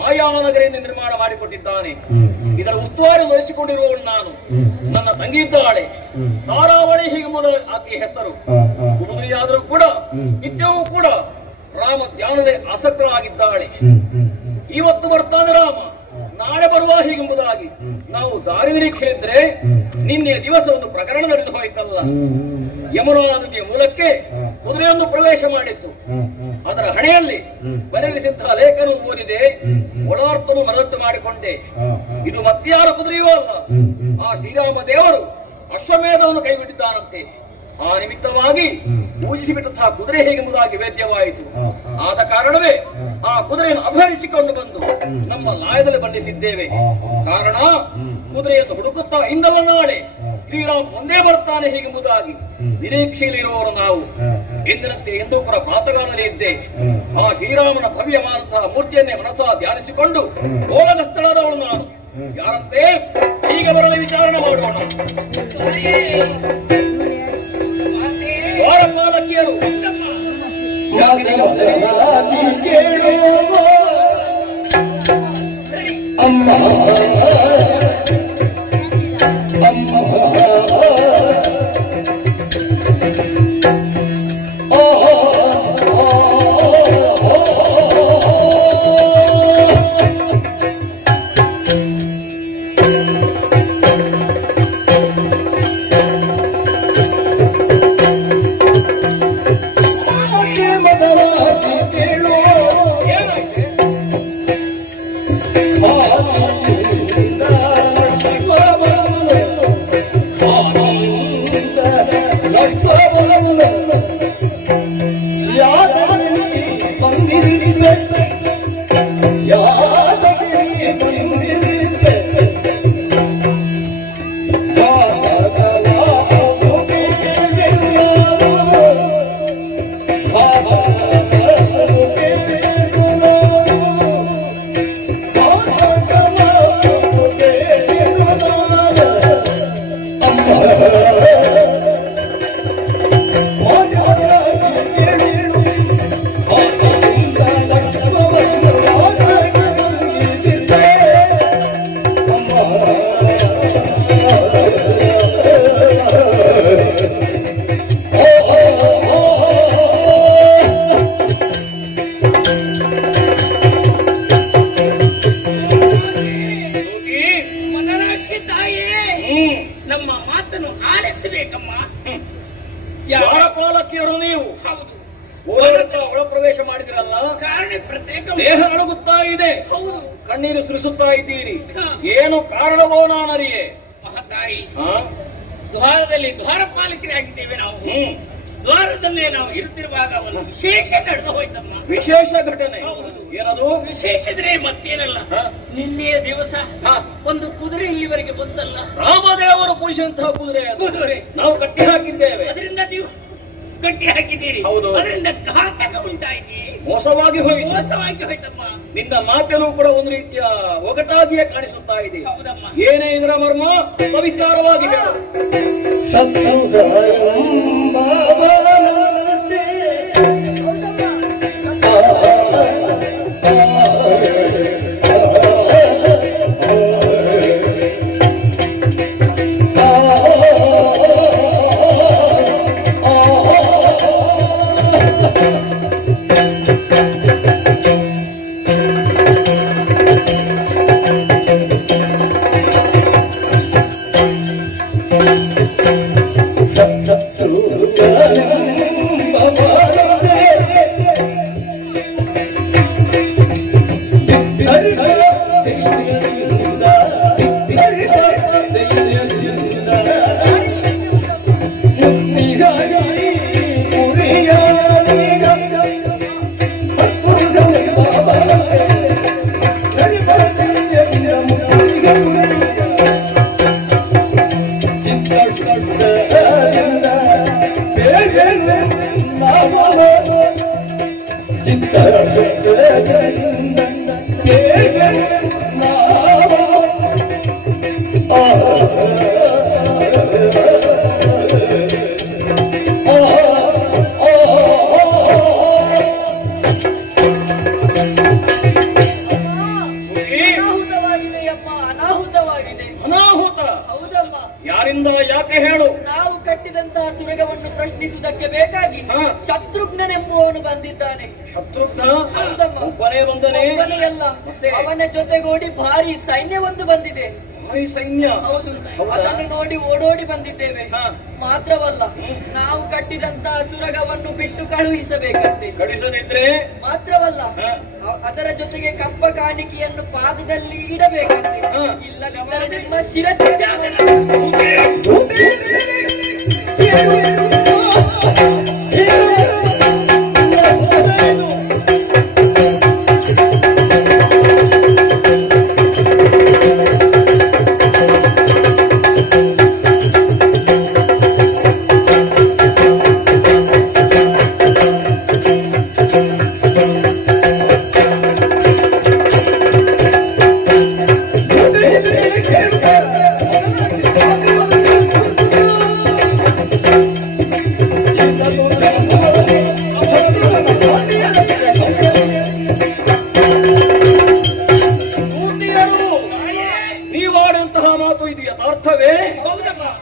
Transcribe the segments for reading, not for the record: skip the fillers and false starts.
ಮಾಯಾನಗರಿಯನ್ನು ನಿರ್ಮಾಣ ಮಾಡಿಕೊಟ್ಟಿದ್ದಾನೆ. ಇದರ ಉಸ್ತುವಾರಿ ವಹಿಸಿಕೊಂಡಿರುವವಳು ನಾನು. ನನ್ನ ತಂಗಿ ಇದ್ದಾಳೆ ತಾರಾವಳಿ, ಹೀಗೆ ಮೊದಲ ಆಕೆಯ ಹೆಸರು. ಕುದುರೆಯಾದರೂ ಕೂಡ ನಿತ್ಯವೂ ಕೂಡ ರಾಮ ಧ್ಯಾನದ ಆಸಕ್ತರಾಗಿದ್ದಾಳೆ. ಇವತ್ತು ಬರ್ತಾನೆ ರಾಮ, ನಾಳೆ ಬರುವ ಹೀಗೆಂಬುದಾಗಿ ನಾವು ದಾರಿ ನಿರೀಕ್ಷೆಯಿದ್ರೆ ನಿನ್ನೆಯ ದಿವಸ ಒಂದು ಪ್ರಕರಣ ನಡೆದು ಹೋಯಿತಲ್ಲ. ಯಮುನಾ ನದಿಯ ಮೂಲಕ್ಕೆ ಕುದುರೆಯೊಂದು ಪ್ರವೇಶ ಮಾಡಿತ್ತು. ಅದರ ಹಣೆಯಲ್ಲಿ ಬರೆದಿಸಿದ್ದ ಲೇಖನ ಓದಿದೆ, ಒಳಾರ್ಥನು ಮನದಟ್ಟು ಮಾಡಿಕೊಂಡೆ. ಇದು ಮತ್ಯಾರ ಕುದುರೆಯೂ ಅಲ್ಲ, ಆ ಶ್ರೀರಾಮ ದೇವರು ಅಶ್ವಮೇಧವನ್ನು ಕೈಬಿಟ್ಟಿದ್ದಾನಂತೆ. ಆ ನಿಮಿತ್ತವಾಗಿ ಪೂಜಿಸಿಬಿಟ್ಟಂತಹ ಕುದುರೆ ಹೇಗೆಂಬುದಾಗಿ ವೇದ್ಯವಾಯಿತು. ಆದ ಕಾರಣವೇ ಆ ಕುದುರೆಯನ್ನು ಅಪಹರಿಸಿಕೊಂಡು ಬಂದು ನಮ್ಮ ಲಾಯದಲ್ಲಿ ಬಂಧಿಸಿದ್ದೇವೆ. ಕಾರಣ ಕುದುರೆಯನ್ನು ಹುಡುಕುತ್ತಾ ಇಂದಲ್ಲ ನಾಳೆ ಶ್ರೀರಾಮ್ ಒಂದೇ ಬರ್ತಾನೆ ಹೀಗೆಂಬುದಾಗಿ ನಿರೀಕ್ಷೆಯಲ್ಲಿರುವವರು ನಾವು. ಎಂದಿನಂತೆ ಎಂದೂ ಕೂಡ ಪ್ರಾತಗಾಲದಲ್ಲಿ ಇದ್ದೆ ಆ ಶ್ರೀರಾಮನ ಭವ್ಯವಾದಂತಹ ಮೂರ್ತಿಯನ್ನೇ ಮನಸ್ಸ ಧ್ಯಾನಿಸಿಕೊಂಡು ಗೋಲದ ಸ್ಥಳದವಳು ನಾನು. ಯಾರಂತೆ ಈಗ ಬರಲು ವಿಚಾರಣೆ ಮಾಡೋಣ. ದ್ವಾರಪಾಲಕಿಯರು ಅಮ್ಮ ದ್ವಾರಪಾಲಕಿಯರು ನೀವು ಒಳ ಪ್ರವೇಶ ಮಾಡಿದಿರಲ್ಲ, ದೇಹ ನಡುಗುತ್ತಾ ಇದೆ, ಕಣ್ಣೀರು ಸುರಿಸುತ್ತಾ ಇದ್ದೀರಿ. ಏನು ಕಾರಣವೋ ನಾನರಿಯೇ. ಮಹತಾಯಿ, ದ್ವಾರದಲ್ಲಿ ದ್ವಾರಪಾಲಕರಾಗಿದ್ದೇವೆ ನಾವು. ದ್ವಾರದಲ್ಲೇ ನಾವು ಇರುತ್ತಿರುವಾಗ ಒಂದು ವಿಶೇಷ ನಡೆದು ಹೋಯ್ತಮ್ಮ. ವಿಶೇಷ ಘಟನೆ ಏನದು? ವಿಶೇಷದ್ರೆ ಮತ್ತೇನಲ್ಲ, ನಿನ್ನೆಯ ದಿವಸ ಒಂದು ಕುದುರೆ ಇಲ್ಲಿವರೆಗೆ ಬಂದಲ್ಲ. ರಾಮದೇವರು ಪೂಜಿಸಿದಂತಹ ಕುದುರೆ ನಾವು ಕಟ್ಟಿ ಹಾಕಿದ್ದೇವೆ. ಅದರಿಂದ ನೀವು ಗಟ್ಟಿ ಹಾಕಿದ್ದೀರಿ. ಹೌದು. ಅದರಿಂದ ಘಾತಕ ಉಂಟಾಯ್ತಿ, ಮೋಸವಾಗಿ ಹೋಯ್ತಮ್ಮ. ನಿನ್ನ ಮಾತನ್ನು ಕೂಡ ಒಂದು ರೀತಿಯ ಒಗಟಾಗಿಯೇ ಕಾಣಿಸುತ್ತಾ ಇದೆ. ಹೌದಮ್ಮ. ಏನೇ ಇದರ ಮರ್ಮ ಸವಿಸ್ತಾರವಾಗಿ ಹೇಳು. ಶತ್ರು ಯಾರಿಂದ ಯಾಕೆ ಹೇಳು? ನಾವು ಕಟ್ಟಿದಂತಹ ತುರಗವನ್ನು ಪ್ರಶ್ನಿಸುವುದಕ್ಕೆ ಬೇಕಾಗಿ ಶತ್ರುಘ್ನೆಂಬುವವನು ಬಂದಿದ್ದಾನೆ. ಶತ್ರುಘ್ನ? ಹೌದಮ್ಮ. ಒಬ್ಬನೇ ಬಂದನೆ? ಒಬ್ಬನೆಯಲ್ಲ, ಅವನ ಜೊತೆಗೂಡಿ ಭಾರಿ ಸೈನ್ಯವೊಂದು ಬಂದಿದೆ. ಭಾರಿ ಸೈನ್ಯ? ಹೌದು. ಅದನ್ನು ನೋಡಿ ಓಡೋಡಿ ಬಂದಿದ್ದೇವೆ. ಮಾತ್ರವಲ್ಲ, ನಾವು ಕಟ್ಟಿದಂತಹ ತುರಗವನ್ನು ಬಿಟ್ಟು ಕಳುಹಿಸಬೇಕಂತೆ. ಕಳಿಸದಿದ್ರೆ? ಮಾತ್ರವಲ್ಲ, ಅದರ ಜೊತೆಗೆ ಕಪ್ಪ ಕಾಣಿಕೆಯನ್ನು ಪಾದದಲ್ಲಿ ಇಡಬೇಕಂತೆ. ಇಲ್ಲದಿದ್ದರೆ ನಿಮ್ಮ ಶಿರಚ್ಛೇದನ.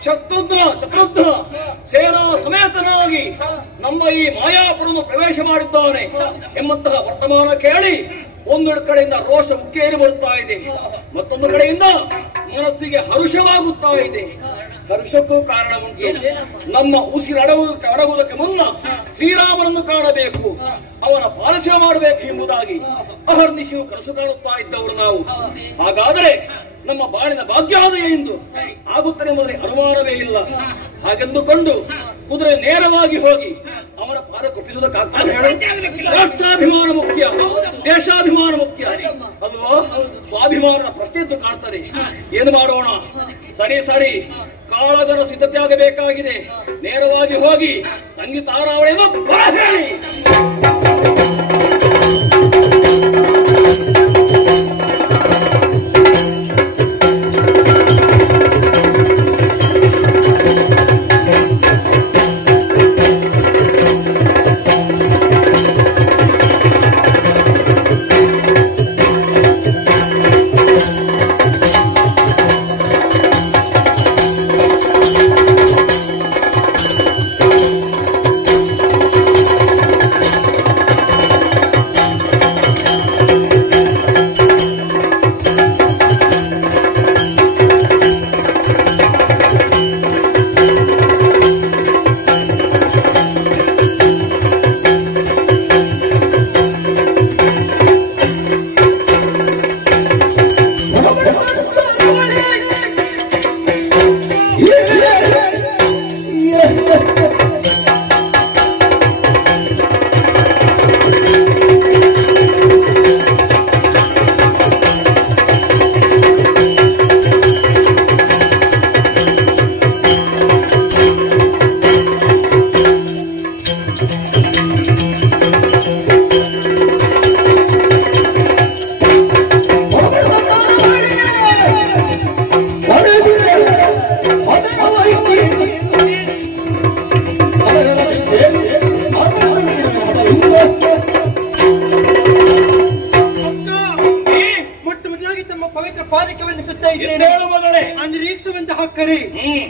ಶತ್ರುಘ್ನ ಸೇನಾ ಸಮೇತನಾಗಿ ನಮ್ಮ ಈ ಮಾಯಾಪುರನ್ನು ಪ್ರವೇಶ ಮಾಡಿದ್ದಾನೆ ಎಂಬಂತಹ ವರ್ತಮಾನ ಕೇಳಿ ಒಂದು ಕಡೆಯಿಂದ ರೋಷ ಉಕ್ಕೇರಿ ಬರುತ್ತಾ ಇದೆ, ಮತ್ತೊಂದು ಕಡೆಯಿಂದ ಮನಸ್ಸಿಗೆ ಹರುಷವಾಗುತ್ತಾ ಇದೆ. ಹರುಷಕ್ಕೂ ಕಾರಣ ಉಂಟು. ನಮ್ಮ ಅಡಗುವುದಕ್ಕೆ ಮುನ್ನ ಶ್ರೀರಾಮನನ್ನು ಕಾಣಬೇಕು, ಅವನ ಪಾಲಸೆ ಮಾಡಬೇಕು ಎಂಬುದಾಗಿ ಅಹರ್ನಿಶಿಯು ಕನಸು ಕಾಣುತ್ತಾ ಇದ್ದವರು ನಾವು. ಹಾಗಾದರೆ ನಮ್ಮ ಬಾಳಿನ ಭಾಗ್ಯೋದಯ ಎಂದು ಆಗುತ್ತದೆ ಎಂಬುದರಲ್ಲಿ ಅನುಮಾನವೇ ಇಲ್ಲ. ಹಾಗೆಂದುಕೊಂಡು ಕುದುರೆ ನೇರವಾಗಿ ಹೋಗಿ ಅವನ ಪಾದ ಕೊಪ್ಪಿಸುವುದಕ್ಕಾಗ್ತದೆ? ರಾಷ್ಟ್ರಾಭಿಮಾನ ಮುಖ್ಯ, ದೇಶಾಭಿಮಾನ ಮುಖ್ಯ ಅಲ್ವೋ? ಸ್ವಾಭಿಮಾನದ ಪ್ರಶ್ನೆ ಇದ್ದು ಕಾಣ್ತದೆ. ಏನು ಮಾಡೋಣ? ಸರಿ ಸರಿ, ಕಾಳಗನ ಸಿದ್ಧತೆ ಆಗಬೇಕಾಗಿದೆ. ನೇರವಾಗಿ ಹೋಗಿ ತಂಗಿ ತಾರಾವಳಿಯನ್ನು ಬರ ಹೇಳಿ.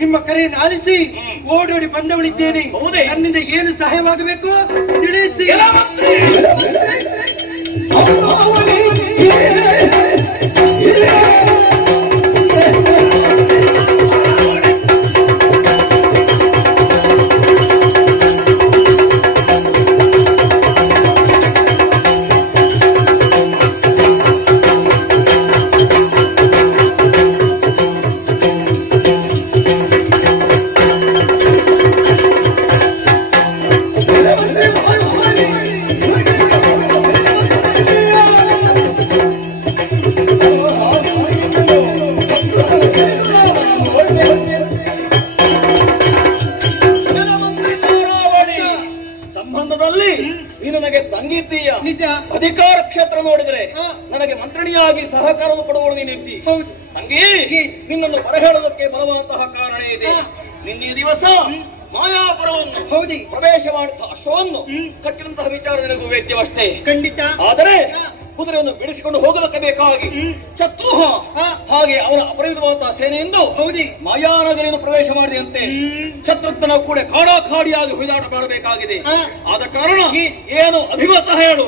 ನಿಮ್ಮ ಕರೆಯನ್ನು ಆಲಿಸಿ ಓಡೋಡಿ ಬಂದವಳಿದ್ದೇನೆ. ನನ್ನಿಂದ ಏನು ಸಹಾಯವಾಗಬೇಕು ತಿಳಿಸಿ. ಅಧಿಕಾರ ಕ್ಷೇತ್ರ ನೋಡಿದರೆ ನನಗೆ ಮಂತ್ರಿಣಿಯಾಗಿ ಸಹಕಾರದ ಕೊಡುವಳು ನೀನಿರ್ತಿ. ತಂಗಿ, ನಿನ್ನನ್ನು ಬರಹೇಳೋದಕ್ಕೆ ಬಲವಂತಹ ಕಾರಣ ಇದೆ. ನಿನ್ನೆ ದಿವಸ ಮಾಯಾಪುರವನ್ನು ಪ್ರವೇಶ ಮಾಡುತ್ತಾ ಅಶ್ವವನ್ನು ಕಟ್ಟಿದಂತಹ ವಿಚಾರ ನಿನಗೂ ವೇದ್ಯವಷ್ಟೇ. ಖಂಡಿತ. ಆದರೆ ಕುದುರೆಯನ್ನು ಬಿಡಿಸಿಕೊಂಡು ಹೋಗಲಕ್ಕೆ ಬೇಕಾಗಿ ಶತ್ರುಹ ಹಾಗೆ ಅವನ ಅಪರಿಮಿತವಾದ ಸೇನೆಯಿಂದ ಮಾಯಾನಗರಿಯನ್ನು ಪ್ರವೇಶ ಮಾಡಿದಂತೆ ಶತ್ರುಘ್ನ ಕೂಡ ಕಾಡಾಕಾಡಿಯಾಗಿ ಹೊಯ್ದಾಟ ಮಾಡಬೇಕಾಗಿದೆ. ಆದ ಕಾರಣ ಏನು ಅಭಿಮತ ಹೇಳು.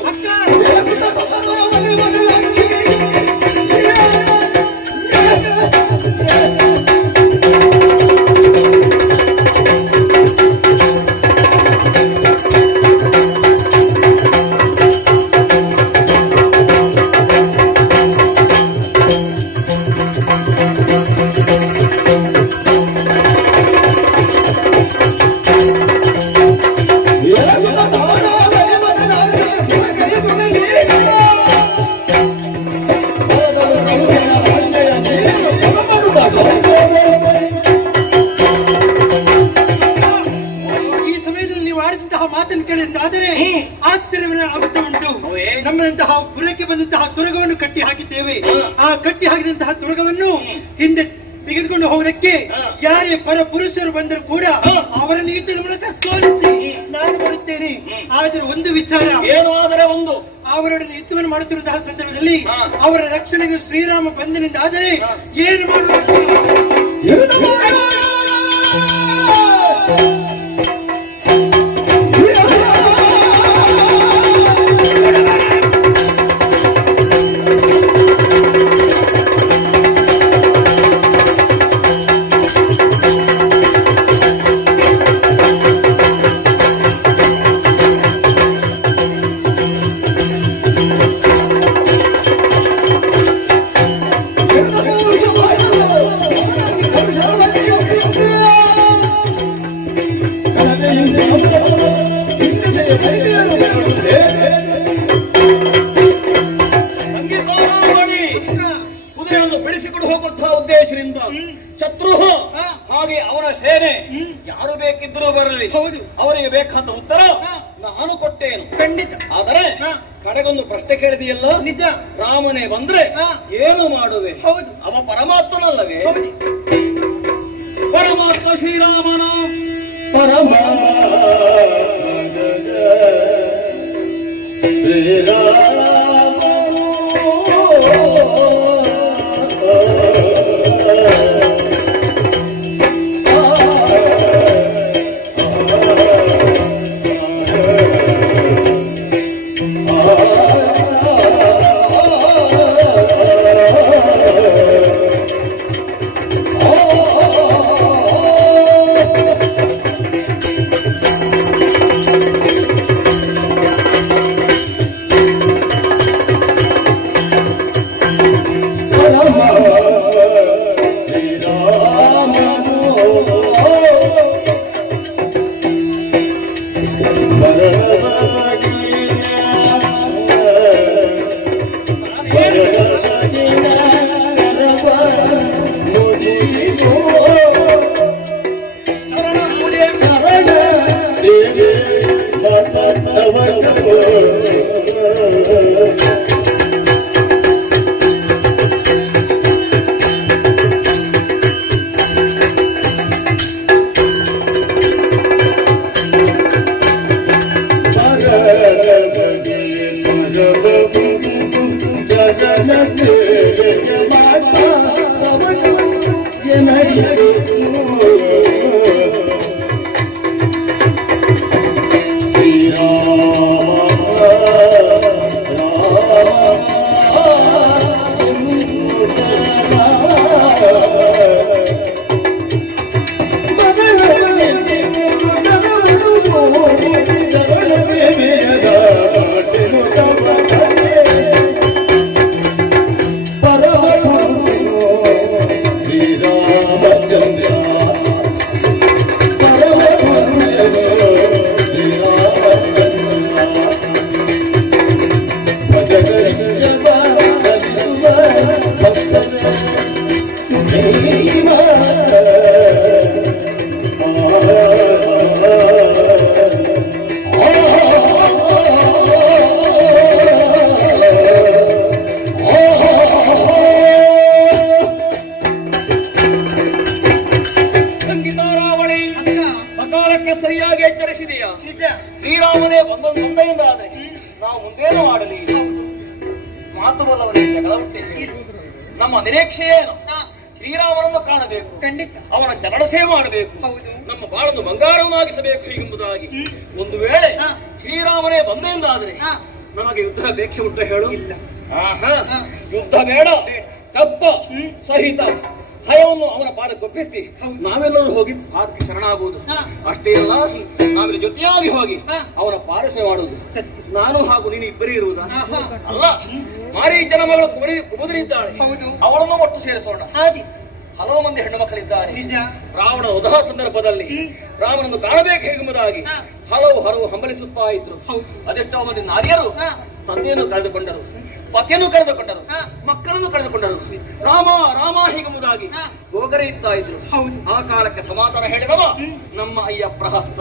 ನಮ್ಮಂತಹ ಪುರಕ್ಕೆ ಬಂದಂತಹ ತುರಗವನ್ನು ಕಟ್ಟಿ ಹಾಕಿದ್ದೇವೆ. ಆ ಕಟ್ಟಿ ಹಾಕಿದಂತಹ ತುರಗವನ್ನು ಹಿಂದೆ ತೆಗೆದುಕೊಂಡು ಹೋಗೋದಕ್ಕೆ ಯಾರೇ ಪರ ಪುರುಷರು ಬಂದರೂ ಕೂಡ ಅವರನ್ನು ಯುದ್ಧದ ಮೂಲಕ ಸೋಲಿಸಿ ನಾನು ಬರುತ್ತೇನೆ. ಆದರೆ ಒಂದು ವಿಚಾರ ಏನು, ಆದರೆ ಒಂದು ಅವರೊಡನೆ ಯುದ್ಧವನ್ನು ಮಾಡುತ್ತಿರುವಂತಹ ಸಂದರ್ಭದಲ್ಲಿ ಅವರ ರಕ್ಷಣೆಗೆ ಶ್ರೀರಾಮ ಬಂದನಿಂದ ಆದರೆ ಏನು ಮಾಡಬೇಕು? ಕುದುರೆಯನ್ನು ಬಿಡಿಸಿಕೊಂಡು ಹೋಗುವಂತಹ ಉದ್ದೇಶದಿಂದ ಶತ್ರುಹ ಹಾಗೆ ಅವರ ಸೇನೆ ಯಾರು ಬೇಕಿದ್ದರೂ ಬರಲಿ, ಅವರಿಗೆ ಬೇಕಾದ ಉತ್ತರ ನಾನು ಕೊಟ್ಟೇನು ಖಂಡಿತ. ಆದರೆ ಕಡೆಗೊಂದು ಪ್ರಶ್ನೆ ಕೇಳಿದೆಯಲ್ಲ, ನಿಜ ರಾಮನೇ ಬಂದ್ರೆ ಏನು ಮಾಡುವೆ? ಅವ ಪರಮಾತ್ಮನಲ್ಲವೇ? ಪರಮಾತ್ಮ ಶ್ರೀರಾಮನ ಸರಿಯಾಗಿ ಎಚ್ಚರಿಸಿದೆಯಾ? ಶ್ರೀರಾಮನೇ ಬಂದೆಂದಾದ್ರೆ ನಾವು ಮುಂದೇನು ಮಾಡಲಿ? ಮಾತು ಬಲ್ಲವರಿಗೆ ಜಗಳ ಹುಟ್ಟಿಲ್ಲ. ನಮ್ಮ ನಿರೀಕ್ಷೆ ಏನು? ಶ್ರೀರಾಮನನ್ನು ಕಾಣಬೇಕು, ಖಂಡಿತ ಅವನ ಚರಣ ಸೇವೆ ಮಾಡಬೇಕು, ಹೌದು. ನಮ್ಮ ಬಾಳನ್ನು ಬಂಗಾರವನ್ನಾಗಿಸಬೇಕು ಎಂಬುದಾಗಿ. ಒಂದು ವೇಳೆ ಶ್ರೀರಾಮನೇ ಬಂದೆಂದಾದ್ರೆ ನಮಗೆ ಯುದ್ಧ ಅಪೇಕ್ಷೆ ಉಂಟ ಹೇಳು? ಇಲ್ಲ. ಯುದ್ಧ ಬೇಡ, ಕಪ್ಪ ಸಹಿತ ಭಯವನ್ನು ಅವನ ಪಾದಕ್ಕೆ ಒಪ್ಪಿಸಿ ನಾವೆಲ್ಲರೂ ಹೋಗಿ ಪಾದಕ್ಕೆ ಶರಣಾಗುವುದು. ಅಷ್ಟೇ ಅಲ್ಲ, ನಾವಿಲ್ಲಿ ಜೊತೆಯಾಗಿ ಹೋಗಿ ಅವನ ಪಾರಸೆ ಮಾಡುವುದು. ನಾನು ಹಾಗೂ ನೀನು ಇಬ್ಬರೇ ಇರುವುದಾ? ಅಲ್ಲ, ಮಾರೀಚನ ಮಗಳು ಕುಬುದರಿದ್ದಾಳೆ, ಅವಳನ್ನು ಒಟ್ಟು ಸೇರಿಸೋಣ. ಹಲವು ಮಂದಿ ಹೆಣ್ಣು ಮಕ್ಕಳಿದ್ದಾರೆ. ರಾವಣ ವಧಾ ಸಂದರ್ಭದಲ್ಲಿ ರಾಮನನ್ನು ಕಾಣಬೇಕು ಎಂಬುದಾಗಿ ಹಲವು ಹಂಬಲಿಸುತ್ತಾ ಇದ್ರು. ಅದೆಷ್ಟೋ ಮಂದಿ ನಾರಿಯರು ತಂದೆಯನ್ನು ಕಳೆದುಕೊಂಡರು, ಪತಿಯನ್ನು ಕಳೆದುಕೊಂಡರು, ಮಕ್ಕಳನ್ನು ಕಳೆದುಕೊಂಡರು. ರಾಮ ರಾಮ ಹೀಗೆಂಬುದಾಗಿ ಗೋಗರೆಯುತ್ತಾ ಇದ್ರು. ಆ ಕಾಲಕ್ಕೆ ಸಮಾಚಾರ ಹೇಳಿದವ ನಮ್ಮ ಅಯ್ಯ ಪ್ರಹಸ್ತ.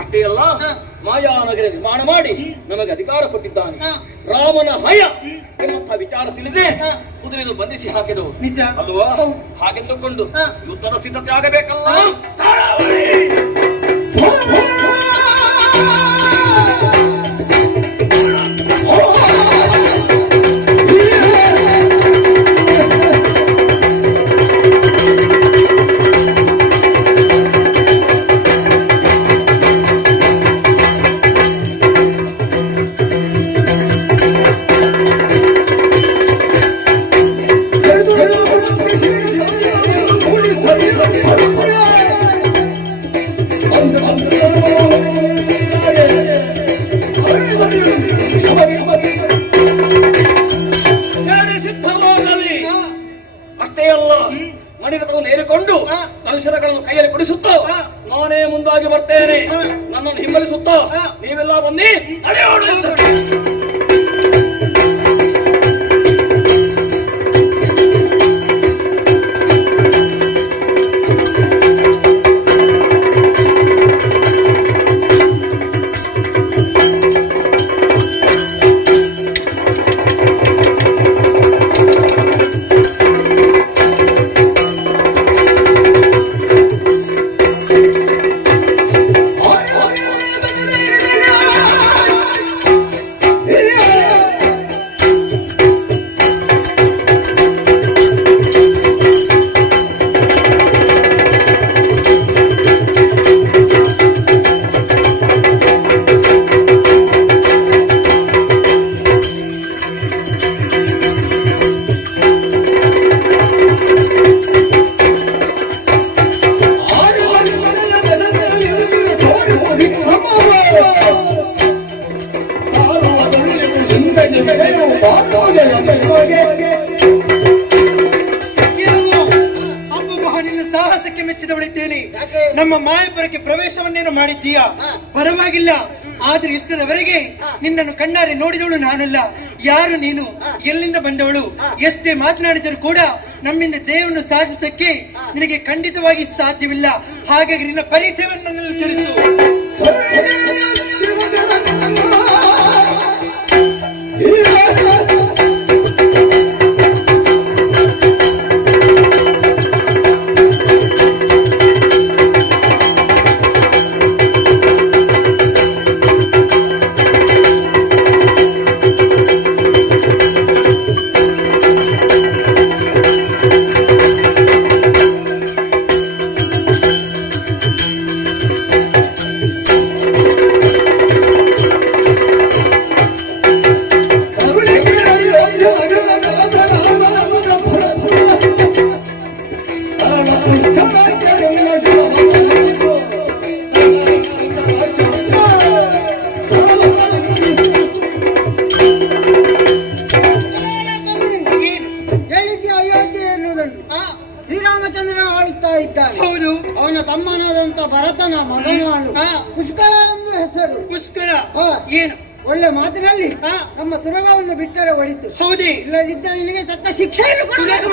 ಅಷ್ಟೇ ಅಲ್ಲ, ಮಾಯಾನಗರ ನಿರ್ಮಾಣ ಮಾಡಿ ನಮಗೆ ಅಧಿಕಾರ ಕೊಟ್ಟಿದ್ದಾನೆ. ರಾಮನ ಹಯ ಎಂಬಂತಹ ವಿಚಾರ ತಿಳಿದೇ ಕುದುರೆಯನ್ನು ಬಂಧಿಸಿ ಹಾಕಿದವು ಅಲ್ವಾ? ಹಾಗೆಂದುಕೊಂಡು ಯುದ್ಧದ ಸಿದ್ಧತೆ ಆಗಬೇಕಲ್ಲ. ಅಷ್ಟೇ ಅಲ್ಲ, ಮಣಿರಥವನ್ನು ಏರಿಕೊಂಡು ಕಲಶಗಳನ್ನು ಕೈಯಲ್ಲಿ ಕೊಡಿಸುತ್ತಾ ನಾನೇ ಮುಂದಾಗಿ ಬರ್ತೇನೆ, ನನ್ನನ್ನು ಹಿಂಬಲಿಸುತ್ತಾ ನೀವೆಲ್ಲ ಬನ್ನಿ ನಡೆಯೋಣ. ಸಾಹಸಕ್ಕೆ ಮೆಚ್ಚಿದವಳಿದ್ದೇನೆ. ನಮ್ಮ ಮಾಯಪುರಕ್ಕೆ ಪ್ರವೇಶವನ್ನೇನು ಮಾಡಿದ್ದೀಯಾ? ಪರವಾಗಿಲ್ಲ, ಆದ್ರೆ ಇಷ್ಟರವರೆಗೆ ನಿನ್ನನ್ನು ಕಣ್ಣಾರೆ ನೋಡಿದವಳು ನಾನಲ್ಲ. ಯಾರು ನೀನು? ಎಲ್ಲಿಂದ ಬಂದವಳು? ಎಷ್ಟೇ ಮಾತನಾಡಿದರೂ ಕೂಡ ನಮ್ಮಿಂದ ಜಯವನ್ನು ಸಾಧಿಸಕ್ಕೆ ನಿನಗೆ ಖಂಡಿತವಾಗಿ ಸಾಧ್ಯವಿಲ್ಲ. ಹಾಗಾಗಿ ನಿನ್ನ ಪರಿಚಯವನ್ನು ನನಗೆ ತಿಳಿಸು. ಶ್ರೀರಾಮಚಂದ್ರನ ಆಳುತ್ತಾ ಇದ್ದಾನೆ. ಹೌದು, ಅವನ ತಮ್ಮನಾದಂತ ಭರತನ ಮಗನಾಳು ಪುಷ್ಕಳ ಎಂದು ಹೆಸರು. ಪುಷ್ಕಳ ಏನು? ಒಳ್ಳೆ ಮಾತಿನಲ್ಲಿ ನಮ್ಮ ತುರಗವನ್ನು ಬಿಟ್ಟರೆ ಒಳಿತು. ಹೌದೇ? ಇಲ್ಲದಿದ್ದರೆ ನಿನಗೆ ತಕ್ಕ ಶಿಕ್ಷೆಯನ್ನು ಕೊಡಬೇಕು.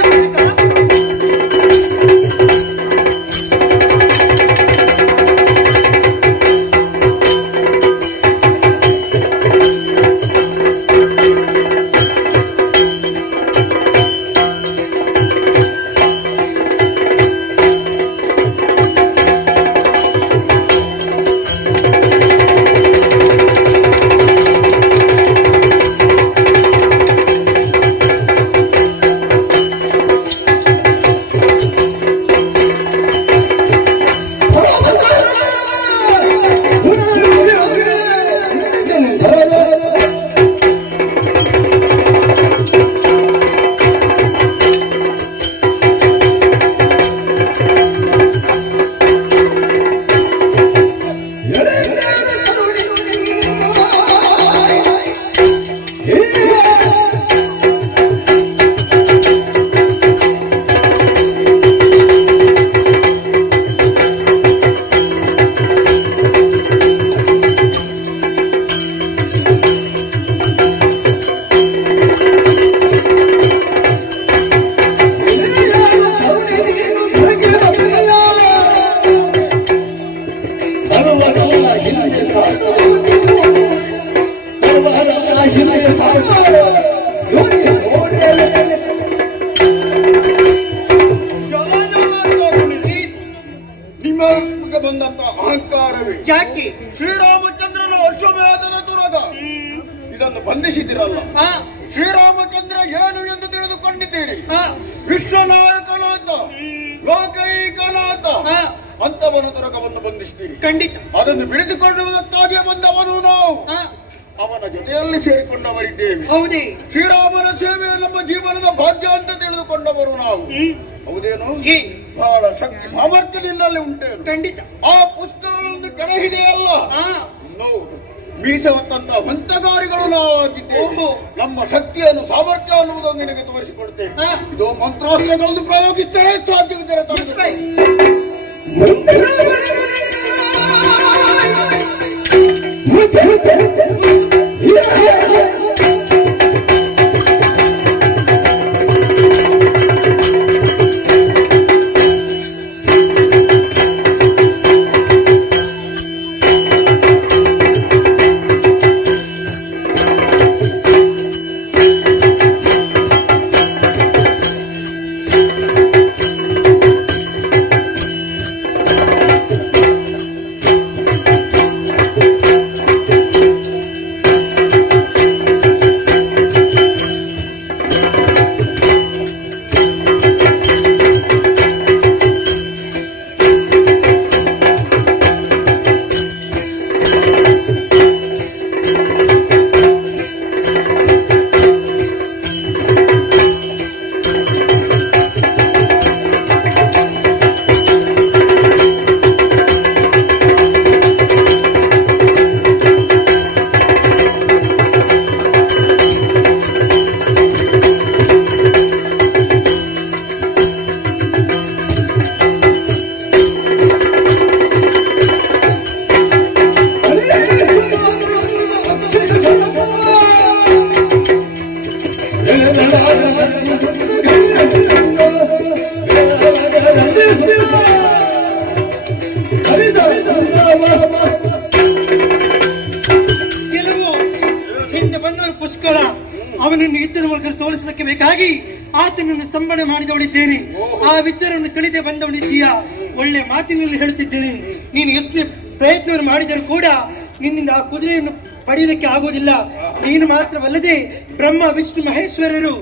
ತಿಳಿದುಕೊಂಡಿದ್ದೀರಿ. ವಿಶ್ವನಾಯಕನಾಥ ಲೋಕೈಕನಾಥ ಅಂತವನ ತುರಗವನ್ನು ಬಂಧಿಸ್ತೀರಿ. ಖಂಡಿತ ಅದನ್ನು ಬಿಡಿಸಿಕೊಳ್ಳುವುದಕ್ಕಾಗಿ ಬಂದವನು ನಾವು. ಅವನ ಜೊತೆಯಲ್ಲಿ ಸೇರಿಕೊಂಡವರಿದ್ದೇವೆ. ಹೌದೇ? ಶ್ರೀರಾಮನ ಸೇವೆ ನಮ್ಮ ಜೀವನದ ಭಾಗ್ಯ ಅಂತ ತಿಳಿದುಕೊಂಡವರು ನಾವು. ಹೌದೇನು? ಬಹಳ ಶಕ್ತಿ ಸಾಮರ್ಥ್ಯದಿಂದಲೇ ಉಂಟೇನು? ಖಂಡಿತ. ಆ ಪುಸ್ತಕಗಳನ್ನು ಕೆರಹಿದೆಯಲ್ಲ, ಮೀಸೆ ಹೊತ್ತಂತ ಹಂತಗಾರಿಗಳು ನಾವಾಗಿದ್ದೇವೆ. ನಮ್ಮ ಶಕ್ತಿಯನ್ನು ಸಾಮರ್ಥ್ಯ ಅನ್ನುವುದನ್ನು ನಿನಗೆ ತೋರಿಸಿಕೊಡ್ತೇವೆ. ಇದು ಮಂತ್ರಾಸ್ತ್ರಗಳನ್ನು ಪ್ರಯೋಗಿಸಿದರೆ ಸಾಧ್ಯವಿದ್ದರೆ ಪುಷ್ಕಳ ಅವನನ್ನು ಯುದ್ಧದ ಮೂಲಕ ಸೋಲಿಸುವುದಕ್ಕೆ ಬೇಕಾಗಿ ಆತನನ್ನು ಸಂಬಳ ಮಾಡಿದವಳಿದ್ದೇನೆ. ಆ ವಿಚಾರವನ್ನು ತಿಳಿದೇ ಬಂದವನಿದ್ದೀಯಾ? ಒಳ್ಳೆ ಮಾತಿನಲ್ಲಿ ಹೇಳುತ್ತಿದ್ದೇನೆ. ನೀನು ಎಷ್ಟು ಪ್ರಯತ್ನವನ್ನು ಮಾಡಿದರೂ ಕೂಡ ನಿನ್ನಿಂದ ಆ ಕುದುರೆಯನ್ನು ಪಡೆಯಲಿಕ್ಕೆ ಆಗುವುದಿಲ್ಲ. ನೀನು ಮಾತ್ರವಲ್ಲದೆ ಬ್ರಹ್ಮ ವಿಷ್ಣು ಮಹೇಶ್ವರರು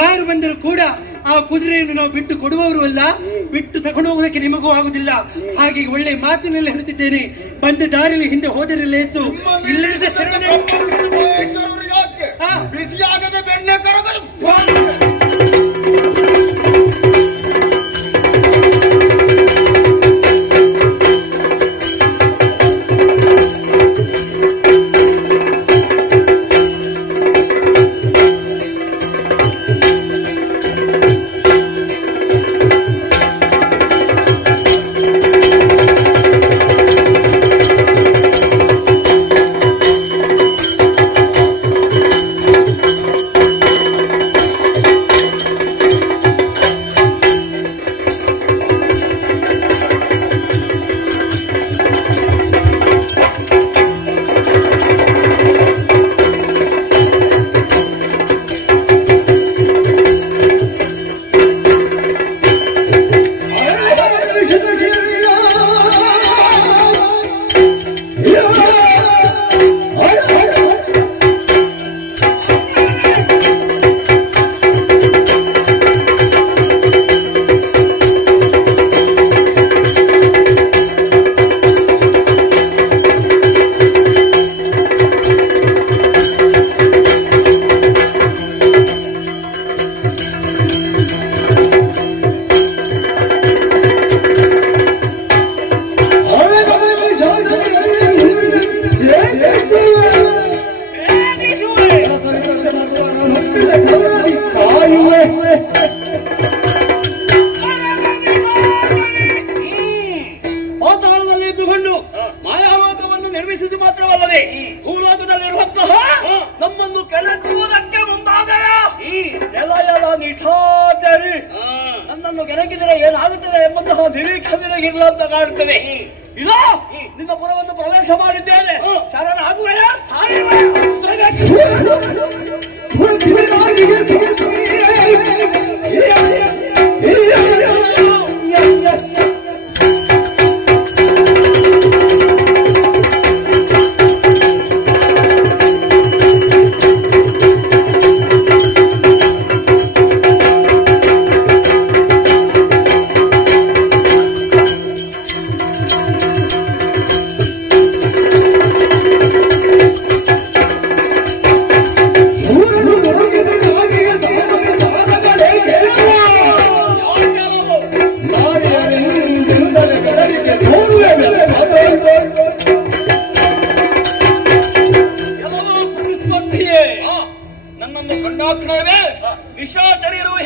ಯಾರು ಬಂದರೂ ಕೂಡ ಆ ಕುದುರೆಯನ್ನು ನಾವು ಬಿಟ್ಟು ಕೊಡುವವರು ಅಲ್ಲ, ಬಿಟ್ಟು ತಗೊಂಡು ಹೋಗೋದಕ್ಕೆ ನಿಮಗೂ ಆಗುದಿಲ್ಲ. ಹಾಗೆ ಒಳ್ಳೆ ಮಾತಿನಲ್ಲಿ ಹೇಳುತ್ತಿದ್ದೇನೆ. ಬಂದ ದಾರಿಯಲ್ಲಿ ಹಿಂದೆ ಹೋದರೆ ಲೇಸು, ಇಲ್ಲದ ಶರಣ ಬಿಸಿಯಾಗದ ಬೆಣ್ಣೆ ಕರಗದು. ಪಾತಾಳದಲ್ಲಿ ಇದ್ದುಕೊಂಡು ಮಾಯಾಲೋಕವನ್ನು ನಿರ್ಮಿಸಿದ್ದು ಮಾತ್ರವಲ್ಲದೆ ಭೂಲೋಕದಲ್ಲಿರುವಂತಹ ನಮ್ಮನ್ನು ಕೆಣಕುವುದಕ್ಕೆ ಮುಂದಾದೆಯ ಎಲ್ಲ ನಿಠಾಚರಿ ನನ್ನನ್ನು ಕೆಣಕಿದರೆ ಏನಾಗುತ್ತದೆ ಎಂಬಂತಹ ನಿರೀಕ್ಷೆ ನಿನಗಿಲ್ಲ ಅಂತ ಕಾಣುತ್ತದೆ. ಇದೋ ನಿಮ್ಮ ಪುರವನ್ನು ಪ್ರವೇಶ ಮಾಡಿದ್ದೇನೆ. ಶರಣ ಆಗುವೆಯ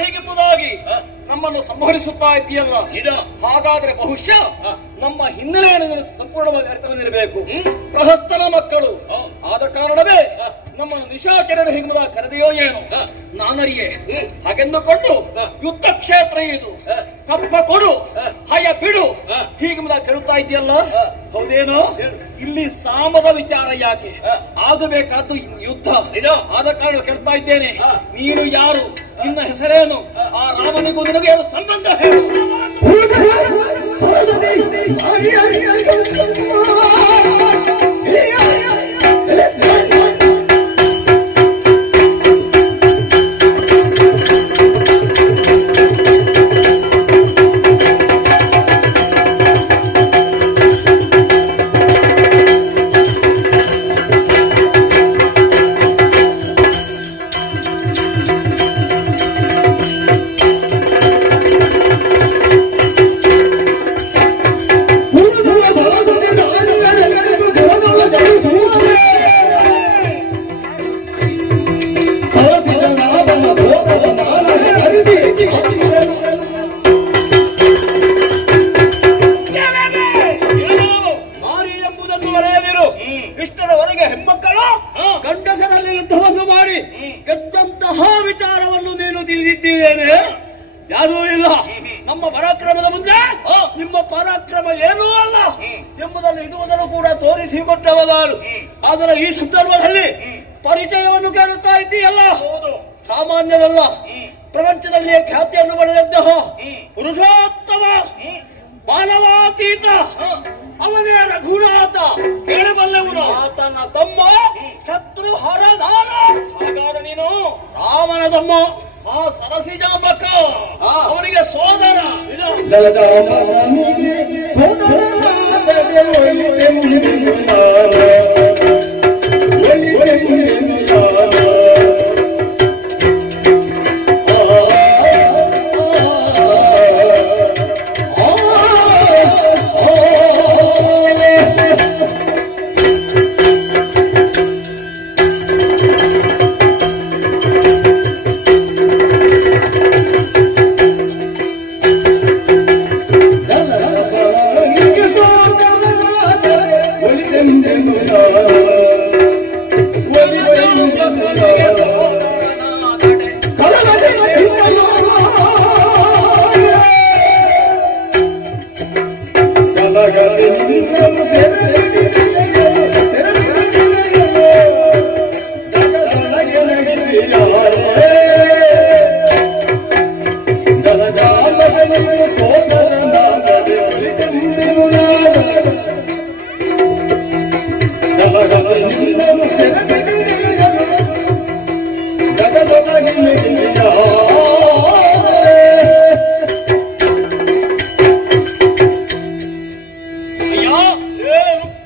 ಹೀಗೆಂಬುದಾಗಿ ನಮ್ಮನ್ನು ಸಂಹರಿಸುತ್ತಾ ಇದ್ದೀಯಲ್ಲ, ಹಾಗಾದ್ರೆ ಬಹುಶಃ ನಮ್ಮ ಹಿನ್ನೆಲೆಯನ್ನು ಸಂಪೂರ್ಣವಾಗಿ ಅರ್ಥವಿರಬೇಕು. ಪ್ರಹಸ್ತನ ಮಕ್ಕಳು ಆದ ಕಾರಣವೇ ನಮ್ಮನ್ನು ನಿಶಾಚರರು ಹೀಗೆಂಬುದಾಗಿ ಕರೆದೆಯೋ ಏನು ನಾನರಿಯೇ. ಹಾಗೆಂದುಕೊಂಡು ಯುದ್ಧ ಕ್ಷೇತ್ರ ಇದು, ಕಪ್ಪ ಕೊಡು ಹಯ ಬಿಡು ಹೀಗೆಂಬುದಾಗಿ ಕೇಳುತ್ತಾ ಇದೆಯಲ್ಲ, ಹೌದೇನೋ? ಇಲ್ಲಿ ಸಾಮದ ವಿಚಾರ ಯಾಕೆ, ಆಗಬೇಕಾದ್ದು ಯುದ್ಧ. ಆದ ಕಾರಣ ಕೇಳ್ತಾ ಇದ್ದೇನೆ, ನೀನು ಯಾರು, ನಿನ್ನ ಹೆಸರೇನು, ಆ ರಾಮನಿಗೂ ನಿನಗೆ ಏನು ಸಂಬಂಧ ಹೇಳು. ಇಷ್ಟರವರೆಗೆ ಹೆಮ್ಮಕ್ಕಳು ಗಂಡಸರಲ್ಲಿ ಯುದ್ಧವನ್ನು ಮಾಡಿ ಗೆದ್ದಂತಹ ವಿಚಾರವನ್ನು ನೀನು ತಿಳಿದಿದ್ದೇನೆ. ಯಾವುದೂ ಇಲ್ಲ. ನಮ್ಮ ಪರಾಕ್ರಮದ ಮುಂದೆ ನಿಮ್ಮ ಪರಾಕ್ರಮ ಏನೂ ಅಲ್ಲ ಎಂಬುದನ್ನು ಇದುವುದನ್ನು ಕೂಡ ತೋರಿಸಿಕೊಟ್ಟವ ನಾನು. ಆದರೆ ಈ ಸಂದರ್ಭದಲ್ಲಿ ಪರಿಚಯವನ್ನು ಕೇಳುತ್ತಾ ಇದ್ದೀಯಲ್ಲ, ಸಾಮಾನ್ಯವಲ್ಲ. ಪ್ರಪಂಚದಲ್ಲಿಯೇ ಖ್ಯಾತಿಯನ್ನು ಪಡೆದಂತಹ ಪುರುಷೋತ್ತಮ ಮಾನವಾತೀತ ಅವನೇ ರಘುನಾಥ ಹೇಳಬಲ್ಲೆವನು. ಆತನ ತಮ್ಮ ಶತ್ರು ಹರದಾನ. ಹಾಗಾದ್ರೆ ನೀನು ರಾಮನ ತಮ್ಮ ಆ ಸರಸಿಜಾಂಬಕ ಅವನಿಗೆ ಸೋದರ.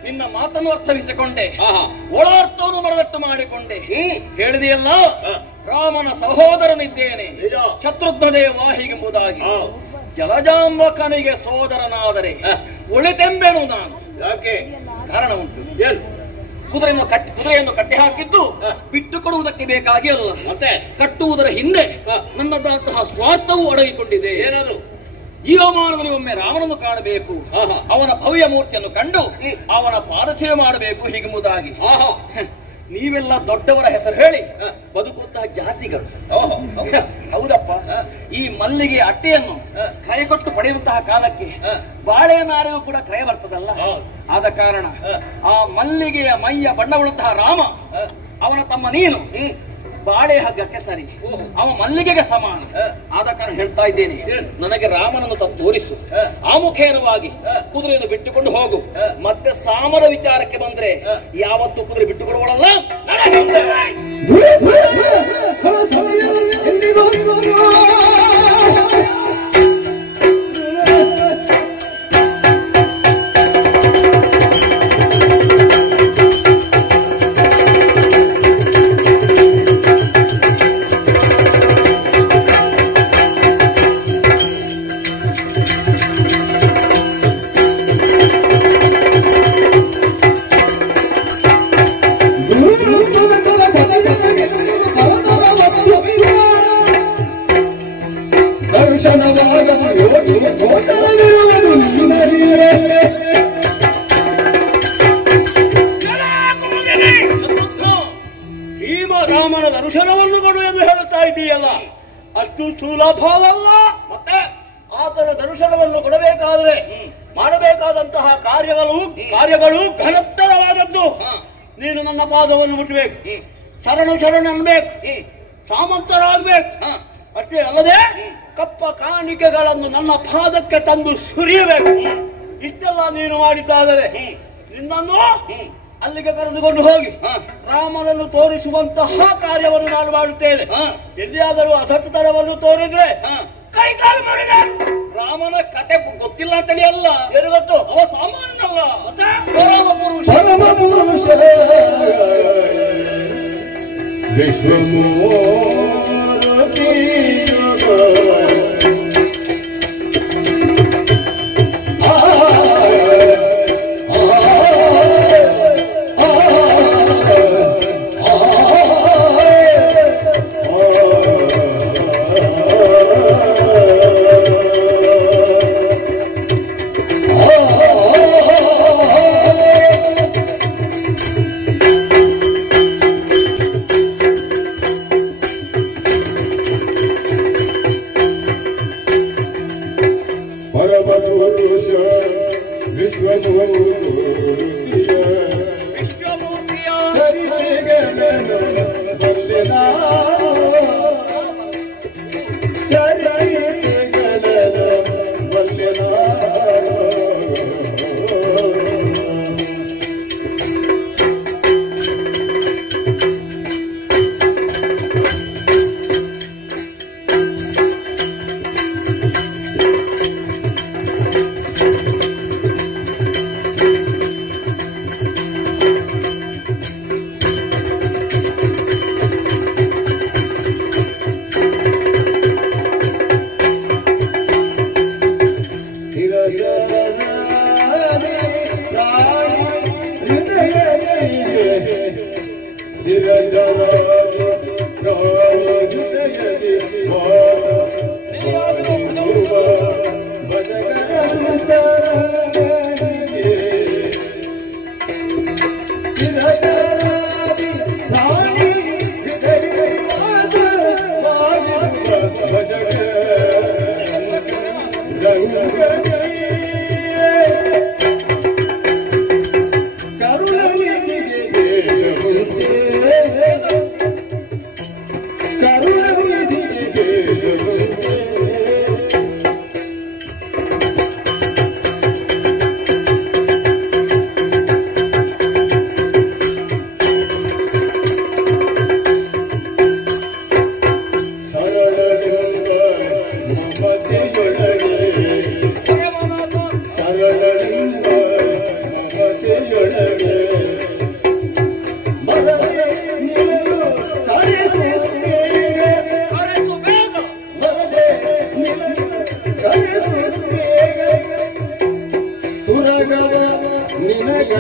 ನಿನ್ನ ಮಾತನ್ನು ಅರ್ಥವಿಸಿಕೊಂಡೆ, ಒಳಾರ್ಥವನ್ನು ಮರದಟ್ಟು ಮಾಡಿಕೊಂಡೆ. ಹೇಳಿದೆಯಲ್ಲ, ರಾಮನ ಸಹೋದರನಿದ್ದೇನೆ, ಶತ್ರುಘ್ನ ದೇವ ಹೀಗೆಂಬುದಾಗಿ. ಜಲಜಾಂಬಕನಿಗೆ ಸೋದರನಾದರೆ ಒಳಿತೆಂಬೆನು ನಾನು. ಯಾಕೆ? ಕಾರಣ ಉಂಟು. ಕುದುರೆಯನ್ನು ಕಟ್ಟಿ ಹಾಕಿದ್ದು ಬಿಟ್ಟು ಕೊಡುವುದಕ್ಕೆ ಬೇಕಾಗಿ ಅಲ್ಲ, ಮತ್ತೆ ಕಟ್ಟುವುದರ ಹಿಂದೆ ನನ್ನದಂತಹ ಸ್ವಾರ್ಥವು ಅಡಗಿಕೊಂಡಿದೆ. ಏನದು? ಜೀವಮಾನದಲ್ಲಿ ಒಮ್ಮೆ ರಾಮನನ್ನು ಕಾಣಬೇಕು, ಅವನ ಭವ್ಯ ಮೂರ್ತಿಯನ್ನು ಕಂಡು ಅವನ ಪಾದಸೇವೆ ಮಾಡಬೇಕು ಹೀಗೆಂಬುದಾಗಿ. ನೀವೆಲ್ಲ ದೊಡ್ಡವರ ಹೆಸರು ಹೇಳಿ ಬದುಕುವಂತಹ ಜಾತಿಗಳು. ಹೌದಪ್ಪ, ಈ ಮಲ್ಲಿಗೆ ಅಟ್ಟೆಯನ್ನು ಕರೆ ಕೊಟ್ಟು ಪಡೆಯುವಂತಹ ಕಾಲಕ್ಕೆ ಬಾಳೆನಾರಿಗೂ ಕೂಡ ಕರೆ ಬರ್ತದಲ್ಲ. ಆದ ಕಾರಣ ಆ ಮಲ್ಲಿಗೆಯ ಮೈಯ ಬಣ್ಣವುಳ್ಳಂತಹ ರಾಮ, ಅವನ ತಮ್ಮ ನೀನು ಬಾಳೆ ಹಗ್ಗಕ್ಕೆ ಸರಿ, ಅವ ಮಲ್ಲಿಗೆಗೆ ಸಮಾನ. ಆದ ಕಾರಣ ಹೇಳ್ತಾ ಇದ್ದೇನೆ, ನನಗೆ ರಾಮನನ್ನು ತಂದು ತೋರಿಸು. ಆ ಮುಖೇನವಾಗಿ ಕುದುರೆಯನ್ನು ಬಿಟ್ಟುಕೊಂಡು ಹೋಗು. ಮತ್ತೆ ಸಾಮರ ವಿಚಾರಕ್ಕೆ ಬಂದ್ರೆ ಯಾವತ್ತು ಕುದುರೆ ಬಿಟ್ಟುಕೊಡುವಳಲ್ಲ. ದರ್ಶನವಾಗದು ಯೋಗಿ ಗೋಚರವಿರುವುದು ನೀನರಿಯೇ ರಾಮನ ದರ್ಶನವನ್ನು ಕೊಡು ಎಂದು ಹೇಳುತ್ತಾ ಇದ್ದೀಯಲ್ಲ, ಅಷ್ಟು ಸುಲಭವಲ್ಲ. ಮತ್ತೆ ಆತನ ದರ್ಶನವನ್ನು ಕೊಡಬೇಕಾದ್ರೆ ಮಾಡಬೇಕಾದಂತಹ ಕಾರ್ಯಗಳು ಘನತ್ತರವಾದದ್ದು. ನೀನು ನನ್ನ ಪಾದವನ್ನು ಮುಟ್ಟಬೇಕು, ಶರಣ ಅನ್ಬೇಕು, ಸಾಮಂತರಾಗಬೇಕು. ಅಷ್ಟೇ ಅಲ್ಲದೆ ಕಪ್ಪ ಕಾಣಿಕೆಗಳನ್ನು ನನ್ನ ಪಾದಕ್ಕೆ ತಂದು ಸುರಿಯಬೇಕು. ಇಷ್ಟೆಲ್ಲ ನೀನು ಮಾಡಿದ್ದಾದರೆ ನಿನ್ನನ್ನು ಅಲ್ಲಿಗೆ ಕರೆದುಕೊಂಡು ಹೋಗಿ ರಾಮನನ್ನು ತೋರಿಸುವಂತಹ ಕಾರ್ಯವನ್ನು ನಾನು ಮಾಡುತ್ತೇನೆ. ಎಲ್ಲಿಯಾದರೂ ಅಧಟ್ಟತನವನ್ನು ತೋರಿದ್ರೆ ಕೈಕಾಲು ಮುರಿದ. ರಾಮನ ಕತೆ ಗೊತ್ತಿಲ್ಲ ಅಂತೇಳಿ ಅಲ್ಲ, ಏನು ಗೊತ್ತು, ಅವ ಸಾಮಾನ್ಯನಲ್ಲ, ಪರಮ ಪುರುಷ. ಪರಮ ಪುರುಷ ವಿಶ್ವಮೂರ್ತಿ ನಿನಗ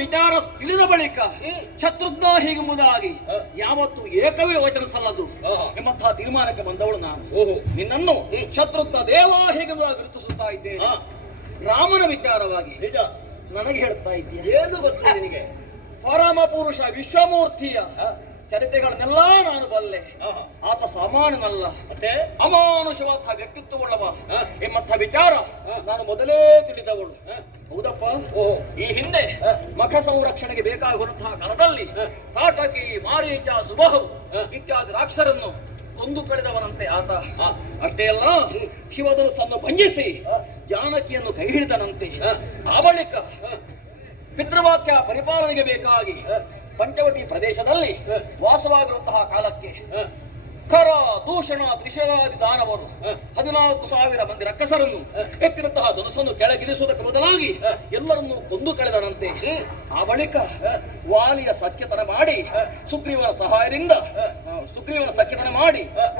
ವಿಚಾರ ತಿಳಿದ ಬಳಿಕ ಶತ್ರುಘ್ನ ಹೀಗೆಂಬುದಾಗಿ ಯಾವತ್ತು ಏಕವೇ ವಚನ ಸಲ್ಲದು ಎಂಬಂತಹ ತೀರ್ಮಾನಕ್ಕೆ ಬಂದವಳು ನಾನು. ನಿನ್ನನ್ನು ಶತ್ರುಘ್ನ ದೇವ ಹೀಗೆಂಬುದಾಗಿ ಗುರುತಿಸುತ್ತಾ ಇದ್ದೇನೆ. ರಾಮನ ವಿಚಾರವಾಗಿ ನನಗೆ ಹೇಳ್ತಾ ಇದ್ದೀಯ. ಏನು ಗೊತ್ತು ನಿನಗೆ? ಪರಮ ಪುರುಷ ವಿಶ್ವಮೂರ್ತಿಯ ಚರಿತೆಗಳನ್ನೆಲ್ಲ ನಾನು ಬಲ್ಲೆ. ಆತ ಸಾಮಾನ್ಯನಲ್ಲ, ಅಮಾನುಷವಾದ ವ್ಯಕ್ತಿತ್ವವುಳ್ಳವ ಎಂಬಂಥ ವಿಚಾರ ನಾನು ಮೊದಲೇ ತಿಳಿದವಳು. ಹೌದಪ್ಪ, ಈ ಹಿಂದೆ ಮಖ ಸಂರಕ್ಷಣೆಗೆ ಬೇಕಾಗುವಂತಹ ಕಾಲದಲ್ಲಿ ತಾಟಕಿ, ಮಾರೀಚ, ಸುಬಹು ಇತ್ಯಾದಿ ರಾಕ್ಷರನ್ನು ಕೊಂದು ಕಳೆದವನಂತೆ ಆತ. ಅಷ್ಟೇ ಅಲ್ಲ, ಶಿವಧನುಸ್ಸನ್ನು ಭಂಜಿಸಿ ಜಾನಕಿಯನ್ನು ಕೈ ಹಿಡಿದನಂತೆ. ಆ ಬಳಿಕ ಪಿತೃವಾಕ್ಯ ಪರಿಪಾಲನೆಗೆ ಬೇಕಾಗಿ ಪಂಚವಟಿ ಪ್ರದೇಶದಲ್ಲಿ ವಾಸವಾಗಿರುವಂತಹ ಕಾಲಕ್ಕೆ ಖರ, ದೂಷಣ, ತ್ರಿಶಲಾದಿ ದಾನವರು 14,000 ಮಂದಿ ರಕ್ಕಸರನ್ನು ಎತ್ತಿರುವಂತಹ ಧನುಸ್ಸನ್ನು ಕೆಳಗಿಳಿಸುವುದಕ್ಕೆ ಬದಲಾಗಿ ಎಲ್ಲರನ್ನೂ ಕೊಂದು ಕಳೆದನಂತೆ. ಆ ಬಳಿಕ ವಾಲಿಯ ಸಖ್ಯತನ ಮಾಡಿ ಸುಗ್ರೀವನ ಸಹಾಯದಿಂದ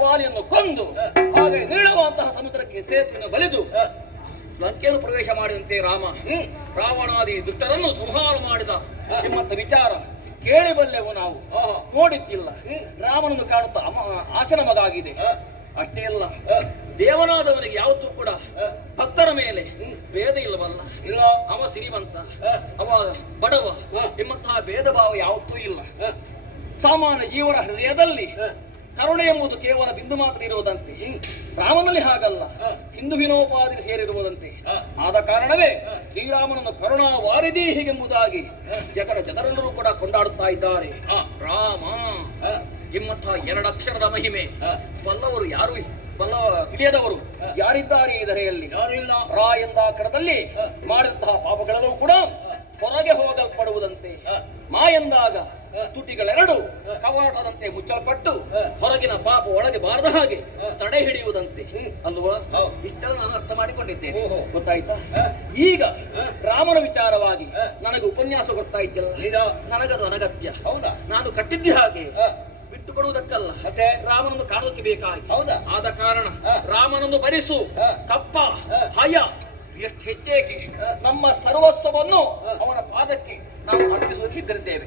ವಾಲಿಯನ್ನು ಕೊಂದು ಹಾಗೆ ನೀಳುವಂತಹ ಸಮುದ್ರಕ್ಕೆ ಸೇತುವೆಯನ್ನು ಬಲಿದು ಲಂಕೆಯನ್ನು ಪ್ರವೇಶ ಮಾಡಿದಂತೆ ರಾವಣಾದಿ ದುಷ್ಟರನ್ನು ಸಂಹಾರ ಮಾಡಿದ ಎಂಬಂತ ವಿಚಾರ ಕೇಳಿಬಲ್ಲೆವು, ನಾವು ನೋಡಿದ್ದಿಲ್ಲ. ರಾಮನನ್ನು ಕಾಣುತ್ತಾ ಆಶನ ಮಗ ಆಗಿದೆ. ಅಷ್ಟೇ ಅಲ್ಲ, ದೇವನಾದವನಿಗೆ ಯಾವತ್ತೂ ಕೂಡ ಭಕ್ತರ ಮೇಲೆ ಭೇದ ಇಲ್ಲವಲ್ಲ. ಅವ ಶ್ರೀಮಂತ, ಅವ ಬಡವ ಎಂಬಂತಹ ಭೇದ ಭಾವ ಯಾವತ್ತೂ ಇಲ್ಲ. ಸಾಮಾನ್ಯ ಜೀವನ ಹೃದಯದಲ್ಲಿ ಕರುಣೆ ಎಂಬುದು ಕೇವಲ ಬಿಂದು ಮಾತ್ರ ಇರುವುದಂತೆ. ರಾಮನಲ್ಲಿ ಹಾಗಲ್ಲ, ಸಿಂಧು ವಿನೋಪಾದಿ ಸೇರಿರುವುದಂತೆ. ಆದ ಕಾರಣವೇ ಶ್ರೀರಾಮನನ್ನು ಕರುಣಾ ವಾರಿಧಿ ಹೀಗೆಂಬುದಾಗಿ ಜನರೆಲ್ಲರೂ ಕೂಡ ಕೊಂಡಾಡುತ್ತಾ ಇದ್ದಾರೆ. ರಾಮ ಎಂಬಂತಹ 2 ಅಕ್ಷರದ ಮಹಿಮೆ ಬಲ್ಲವರು ಯಾರು ತಿಳಿಯದವರು ಯಾರಿದ್ದಾರೆ ಈ ಧರೆಯಲ್ಲಿ? ರಾ ಎಂದ ಅಕ್ಷರದಲ್ಲಿ ಮಾಡಿದಂತಹ ಪಾಪಗಳೆಲ್ಲವೂ ಕೂಡ ಹೊರಗೆ ಹೋಗಲ್ಪಡುವುದಂತೆ. ಮಾ ಎಂದಾಗ ತುಟಿಗಳೆರಡು ಕವಾಟದಂತೆ ಮುಚ್ಚಲ್ಪಟ್ಟು ಹೊರಗಿನ ಪಾಪ ಒಳಗೆ ಬಾರದ ಹಾಗೆ ತಡೆ ಹಿಡಿಯುವುದಂತೆ ಅಲ್ವಾ? ಇಷ್ಟನ್ನು ನಾನು ಅರ್ಥ ಮಾಡಿಕೊಂಡಿದ್ದೇನೆ, ಗೊತ್ತಾಯ್ತಾ? ಈಗ ರಾಮನ ವಿಚಾರವಾಗಿ ನನಗೆ ಉಪನ್ಯಾಸ ಗೊತ್ತಾಯ್ತಿಲ್ಲ, ನನಗದು ಅನಗತ್ಯ. ಹೌದಾ? ನಾನು ಕಟ್ಟಿದ್ದೆ ಹಾಗೆ ಬಿಟ್ಟು ಕೊಡುವುದಕ್ಕಲ್ಲ, ಮತ್ತೆ ರಾಮನನ್ನು ಕಾಣೋದಕ್ಕೆ ಬೇಕಾಗಿ. ಹೌದಾ? ಆದ ಕಾರಣ ರಾಮನನ್ನು ಭರಿಸು, ಕಪ್ಪ, ಹಯ ಎಷ್ಟು ಹೆಚ್ಚೇಕೆ ನಮ್ಮ ಸರ್ವಸ್ವವನ್ನು ಅವನ ಪಾದಕ್ಕೆ ನಾವು ಅರ್ಪಿಸುವುದಕ್ಕೆ ಇದ್ದಿದ್ದೇವೆ.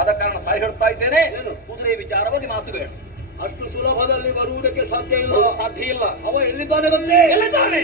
ಆದ ಕಾರಣ ಸಾರಿ ಹೇಳ್ತಾ ಇದ್ದೇನೆ, ಕುದುರೆ ವಿಚಾರವಾಗಿ ಮಾತು ಬೇಡ. ಅಷ್ಟು ಸುಲಭದಲ್ಲಿ ಬರುವುದಕ್ಕೆ ಸಾಧ್ಯ ಇಲ್ಲ. ಅವ ಎಲ್ಲಿದ್ದಾನೆ ಗೊತ್ತೇ? ಎಲ್ಲಿದ್ದಾನೆ?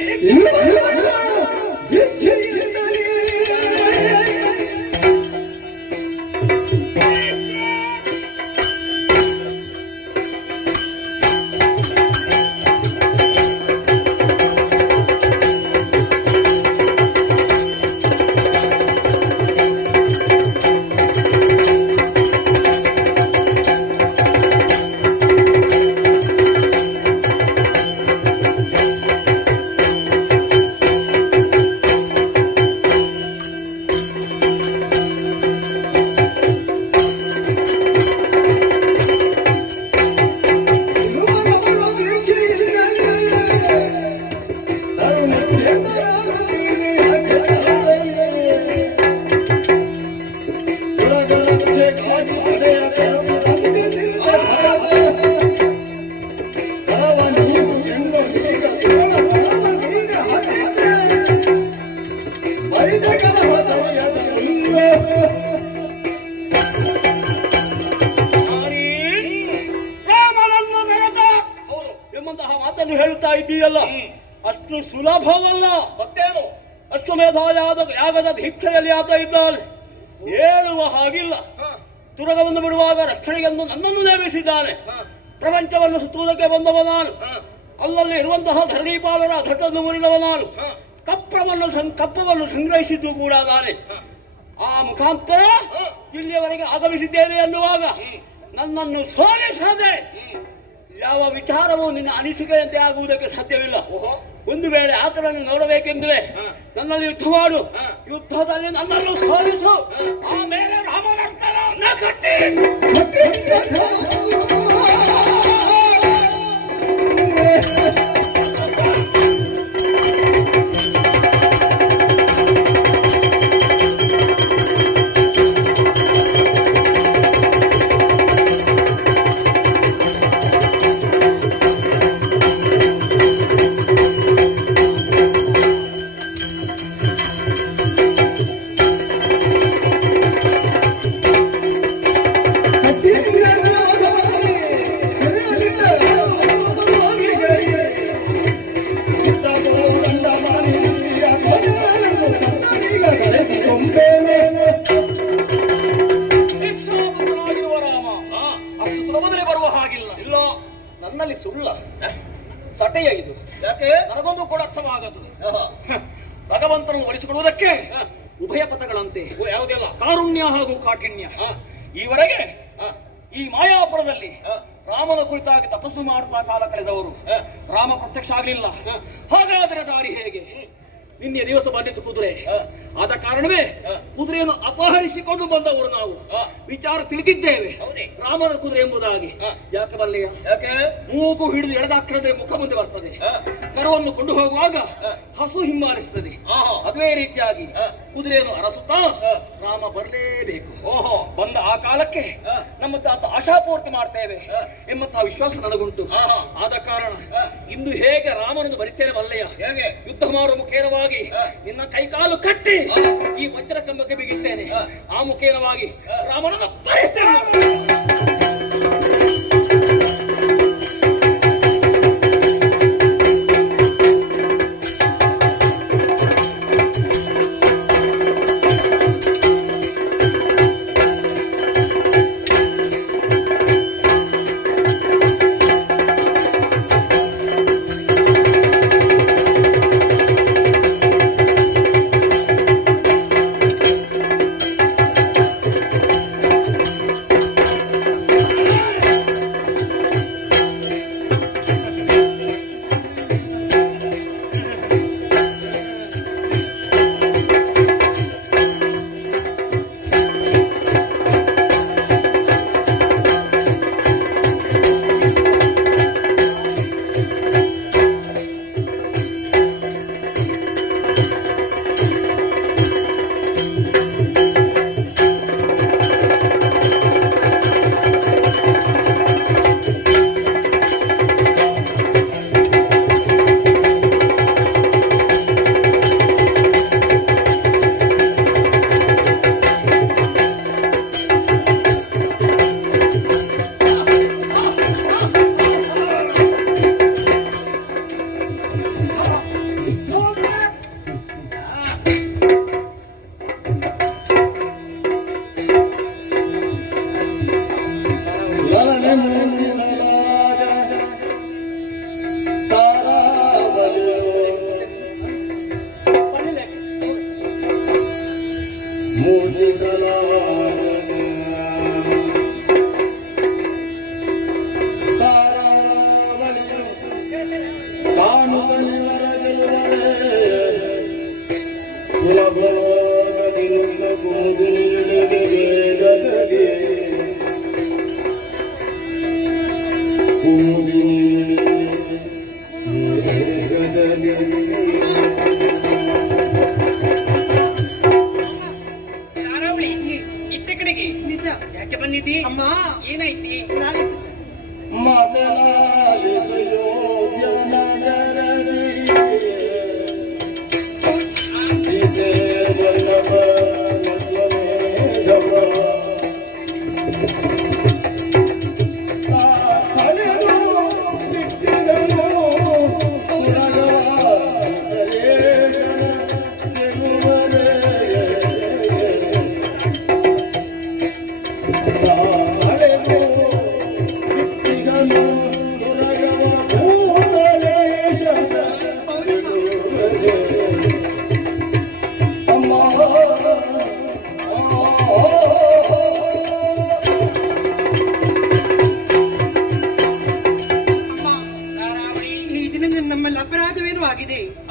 ಹೇಳ್ತಾ ಇದ್ದೀಯಲ್ಲ, ಅಷ್ಟು ಸುಲಭವಲ್ಲ. ಮತ್ತೇನು? ಅಶ್ವಮೇಧ ಯಾಗದ ದೀಕ್ಷೆಯಲ್ಲಿ ಆತ ಇದ್ದಾನೆ, ಹೇಳುವ ಹಾಗಿಲ್ಲ. ತುರಗವನ್ನು ಬಿಡುವಾಗ ರಕ್ಷಣೆಗೆಂದು ನನ್ನನ್ನು ನೇಮಿಸಿದ್ದಾನೆ. ಪ್ರಪಂಚವನ್ನು ಸುತ್ತುವುದಕ್ಕೆ ಬಂದವ ನಾನು. ಅಲ್ಲಲ್ಲಿ ಇರುವಂತಹ ಧರಣೀಪಾಲರ ಘಟ್ಟನ್ನು ಮುರಿದವ ನಾನು. ಕಪ್ಪವನ್ನು ಸಂಗ್ರಹಿಸಿದ್ದು ಕೂಡ ನಾನೇ. ಆ ಮುಖಾಂತರ ಇಲ್ಲಿಯವರೆಗೆ ಆಗಮಿಸಿದ್ದೇನೆ ಎನ್ನುವಾಗ ನನ್ನನ್ನು ಸೋಲಿಸದೆ ಯಾವ ವಿಚಾರವೂ ನಿನ್ನ ಅನಿಸಿಕೆಯಂತೆ ಆಗುವುದಕ್ಕೆ ಸಾಧ್ಯವಿಲ್ಲ. ಒಂದು ವೇಳೆ ಆತನನ್ನು ನೋಡಬೇಕೆಂದ್ರೆ ನನ್ನಲ್ಲಿ ಯುದ್ಧ ಮಾಡು, ಯುದ್ಧದಲ್ಲಿ ನನ್ನನ್ನು ಸೋಲಿಸು, ಆಮೇಲೆ ರಾಮನರ್ತನ ಕಟ್ಟಿ ನನಗೊಂದು ಕೂಡ ಅರ್ಥವಾಗದು. ಭಗವಂತನನ್ನು ಒಲಿಸಿಕೊಡುವುದಕ್ಕೆ ಉಭಯ ಪಥಗಳಂತೆ ಯಾವುದೆಲ್ಲ ಕಾರುಣ್ಯ ಹಾಗೂ ಕಾಠಿಣ್ಯ. ಈವರೆಗೆ ಈ ಮಾಯಾಪುರದಲ್ಲಿ ರಾಮನ ಕುರಿತಾಗಿ ತಪಸ್ಸು ಮಾಡುತ್ತಾ ಕಾಲ ಕಳೆದವರು ರಾಮ ಪ್ರತ್ಯಕ್ಷ ಆಗಲಿಲ್ಲ. ಹಾಗಾದರೆ ದಾರಿ ಹೇಗೆ? ನಿನ್ನೆ ದಿವಸ ಬಂದಿತ್ತು ಕುದುರೆ. ಆದ ಕಾರಣವೇ ಕುದುರೆಯನ್ನು ಅಪಹರಿಸಿಕೊಂಡು ಬಂದವರು ನಾವು. ವಿಚಾರ ತಿಳಿದಿದ್ದೇವೆ ರಾಮನ ಕುದುರೆ ಎಂಬುದಾಗಿ. ಯಾಕೆ ಬರಲಿಲ್ಲ? ಯಾಕೆ? ಮೂಗು ಹಿಡಿದು ಎಳೆದಾಕ್ಕಿದ್ರೆ ಮುಖ ಮುಂದೆ ಬರ್ತದೆ. ಕರುವನ್ನು ಕೊಂಡು ಹೋಗುವಾಗ ಹಸು ಹಿಂಬಾಲಿಸುತ್ತದೆ. ಅದೇ ರೀತಿಯಾಗಿ ಕುದುರೆಯನ್ನು ಅರಸುತ್ತಾ ರಾಮ ಬರಲೇಬೇಕು. ಬಂದ ಆ ಕಾಲಕ್ಕೆ ನಮ್ಮ ಆಶಾಪೂರ್ತಿ ಮಾಡ್ತೇವೆ ಎಂಬಂತಹ ವಿಶ್ವಾಸ ನನಗುಂಟು. ಆದ ಕಾರಣ ಇಂದು ಹೇಗೆ ರಾಮನನ್ನು ಬರಿಸ್ತೇನೆ ಬಲ್ಲೆಯ? ಯುದ್ಧ ಮಾಡುವ ಮುಖೇನವಾಗಿ ನಿನ್ನ ಕೈಕಾಲು ಕಟ್ಟಿ ಈ ವಜ್ರ ಕಂಬಕ್ಕೆ ಬಿಗಿಸ್ತೇನೆ. ಆ ಮುಖೇನವಾಗಿ ರಾಮನನ್ನು ಬರಿಸ್ತೇನೆ.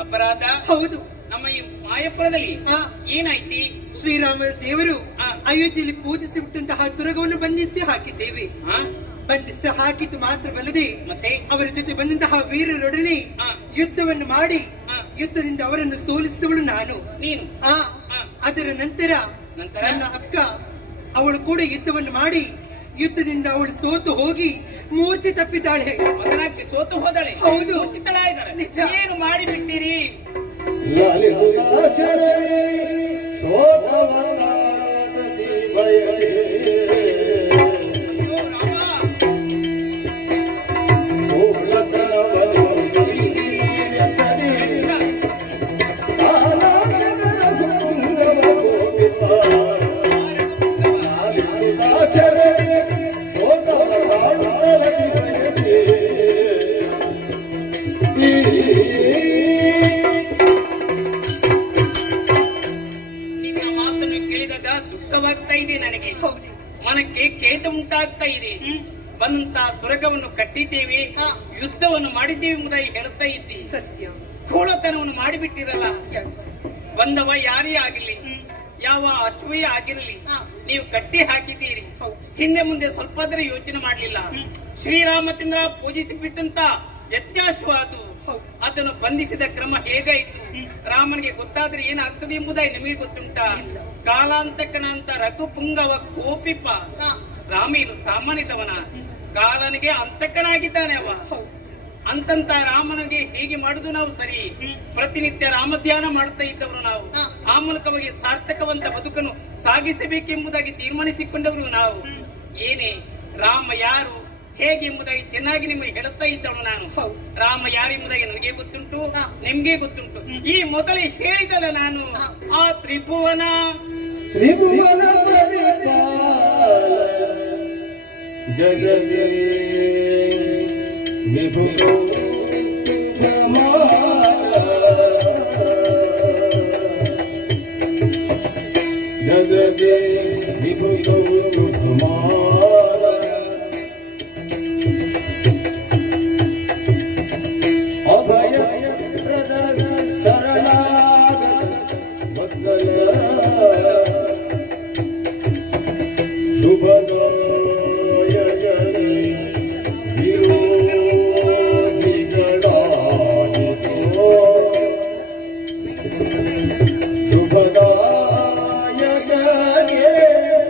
ಅಪರಾಧ ಹೌದು. ನಮ್ಮ ಈ ಮಾಯಪುರದಲ್ಲಿ ಏನಾಯ್ತಿ? ಶ್ರೀರಾಮ ದೇವರು ಅಯೋಧ್ಯೆಯಲ್ಲಿ ಪೂಜಿಸಿ ಬಿಟ್ಟಂತಹ ತುರಗವನ್ನು ಬಂಧಿಸಿ ಹಾಕಿದ್ದೇವೆ. ಬಂಧಿಸಿ ಹಾಕಿದ್ದು ಮಾತ್ರವಲ್ಲದೆ ಮತ್ತೆ ಅವರ ಜೊತೆ ಬಂದಂತಹ ವೀರರೊಡನೆ ಯುದ್ಧವನ್ನು ಮಾಡಿ ಯುದ್ಧದಿಂದ ಅವರನ್ನು ಸೋಲಿಸಿದವಳು ನಾನು. ನೀನು ಅದರ ನಂತರ ನನ್ನ ಅಕ್ಕ ಅವಳು ಕೂಡ ಯುದ್ಧವನ್ನು ಮಾಡಿ ಯುದ್ಧದಿಂದ ಅವಳು ಸೋತು ಹೋಗಿ ಮೂರ್ಛೆ ತಪ್ಪಿದ್ದಾಳೆ. ಮಗನಾಚಿ ಸೋತು ಹೋದಾಳೆ? ಹೌದು. ನಿಜ. ಏನು ಮಾಡಿಬಿಟ್ಟಿರಿ? ಈ ನನಗೆ ಮನಕ್ಕೆ ಖೇದ ಉಂಟಾಗ್ತಾ ಇದೆ. ಬಂದಂತ ದುರ್ಗವನ್ನು ಕಟ್ಟಿದ್ದೇವೆ, ಯುದ್ಧವನ್ನು ಮಾಡಿದ್ದೇವೆ ಎಂಬುದಾಗಿ ಹೇಳುತ್ತಾ ಇದ್ದಿ. ಸತ್ಯ ಖೋಳತನವನ್ನು ಮಾಡಿಬಿಟ್ಟಿರಲ್ಲ. ಬಂದವ ಯಾರೇ ಆಗಿರ್ಲಿ, ಯಾವ ಅಶ್ವೇ ಆಗಿರಲಿ, ನೀವು ಕಟ್ಟಿ ಹಾಕಿದ್ದೀರಿ. ಹಿಂದೆ ಮುಂದೆ ಸ್ವಲ್ಪ ಆದ್ರೆ ಯೋಚನೆ ಮಾಡಲಿಲ್ಲ. ಶ್ರೀರಾಮಚಂದ್ರ ಪೂಜಿಸಿ ಬಿಟ್ಟಂತ ಯಜ್ಞಾಶ್ವ ಅದು, ಅದನ್ನು ಬಂಧಿಸಿದ ಕ್ರಮ ಹೇಗಾಯಿತು? ರಾಮನಿಗೆ ಗೊತ್ತಾದ್ರೆ ಏನಾಗ್ತದೆ ಎಂಬುದಾಗಿ ನಿಮಗೆ ಗೊತ್ತುಂಟಾ? ಕಾಲಾಂತಕನ ಅಂತ ರಘುಪುಂಗವ ಕೋಪಿಪ. ರಾಮೇನು ಸಾಮಾನ್ಯದವನ, ಕಾಲನಿಗೆ ಅಂತಕನಾಗಿದ್ದಾನೆ ಅವ. ಅಂತಂತ ರಾಮನಿಗೆ ಹೇಗೆ ಮಾಡುದು ನಾವು ಸರಿ? ಪ್ರತಿನಿತ್ಯ ರಾಮಧ್ಯಾನ ಮಾಡ್ತಾ ಇದ್ದವರು ನಾವು. ಆ ಮೂಲಕವಾಗಿ ಸಾರ್ಥಕವಂತ ಬದುಕನ್ನು ಸಾಗಿಸಬೇಕೆಂಬುದಾಗಿ ತೀರ್ಮಾನಿಸಿಕೊಂಡವರು ನಾವು. ಏನೇ ರಾಮ ಯಾರು ಹೇಗೆ ಎಂಬುದಾಗಿ ಚೆನ್ನಾಗಿ ನಿಮಗೆ ಹೇಳುತ್ತಾ ಇದ್ದವನು ನಾನು. ರಾಮ ಯಾರು ಎಂಬುದಾಗಿ ನನಗೆ ಗೊತ್ತುಂಟು, ನಿಮ್ಗೆ ಗೊತ್ತುಂಟು. ಈ ಮೊದಲೇ ಹೇಳಿದಲ್ಲ ನಾನು, ಆ ತ್ರಿಭುವನ ಜಗದೇ ವಿಭು ಜಗದೇ ವಿಭು ಅಭಯ ಶರಣಾಗತ ವತ್ಸಲ ಶುಭದಾಯ ಜಗೇ ವಿರೋಧಿಗಳಾಯಿತೋ ಶುಭದಾಯ ಜಗೇ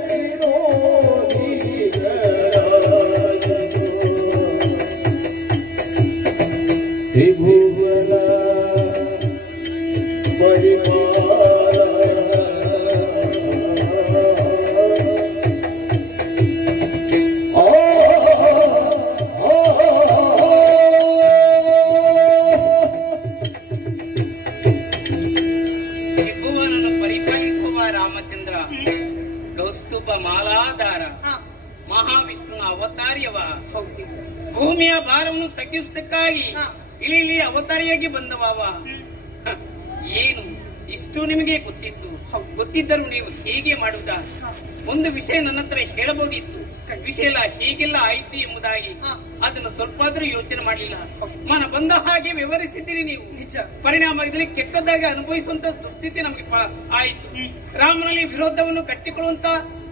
ವಿರೋಧಿಗಳಾಯಿತೋ ತ್ರಿಭುವನ ಪರಿಪಾಲ ತ್ರಿಭುವನನ್ನು ಪರಿಪಾಲಿಸುವ ರಾಮಚಂದ್ರ ಕೌಸ್ತುಭ ಮಾಲಾಧಾರ ಮಹಾವಿಷ್ಣುನ ಅವತಾರ್ಯವ. ಭೂಮಿಯ ಭಾರವನ್ನು ತಗ್ಗಿಸುವುದಕ್ಕಾಗಿ ಇಳಿ ಅವತಾರಿಯಾಗಿ ಬಂದವ. ಏನು ಇಷ್ಟು ನಿಮಗೆ ಗೊತ್ತಿತ್ತು? ಗೊತ್ತಿದ್ದರೂ ನೀವು ಹೇಗೆ ಮಾಡುವುದ? ಒಂದು ವಿಷಯ ನನ್ನ ಹತ್ರ ಹೇಳಬಹುದಿತ್ತು, ವಿಷಯ ಎಲ್ಲ ಹೀಗೆಲ್ಲ ಆಯ್ತು ಎಂಬುದಾಗಿ. ಅದನ್ನು ಸ್ವಲ್ಪ ಆದ್ರೂ ಯೋಚನೆ ಮಾಡಲಿಲ್ಲ. ಮನ ಬಂದ ಹಾಗೆ ವಿವರಿಸಿದ್ದೀರಿ ನೀವು. ಪರಿಣಾಮದಲ್ಲಿ ಕೆಟ್ಟದಾಗ ಅನುಭವಿಸುವಂತ ದುಸ್ಥಿತಿ ನಮಗೆ ಆಯಿತು. ರಾಮನಲ್ಲಿ ವಿರೋಧವನ್ನು ಕಟ್ಟಿಕೊಳ್ಳುವಂತ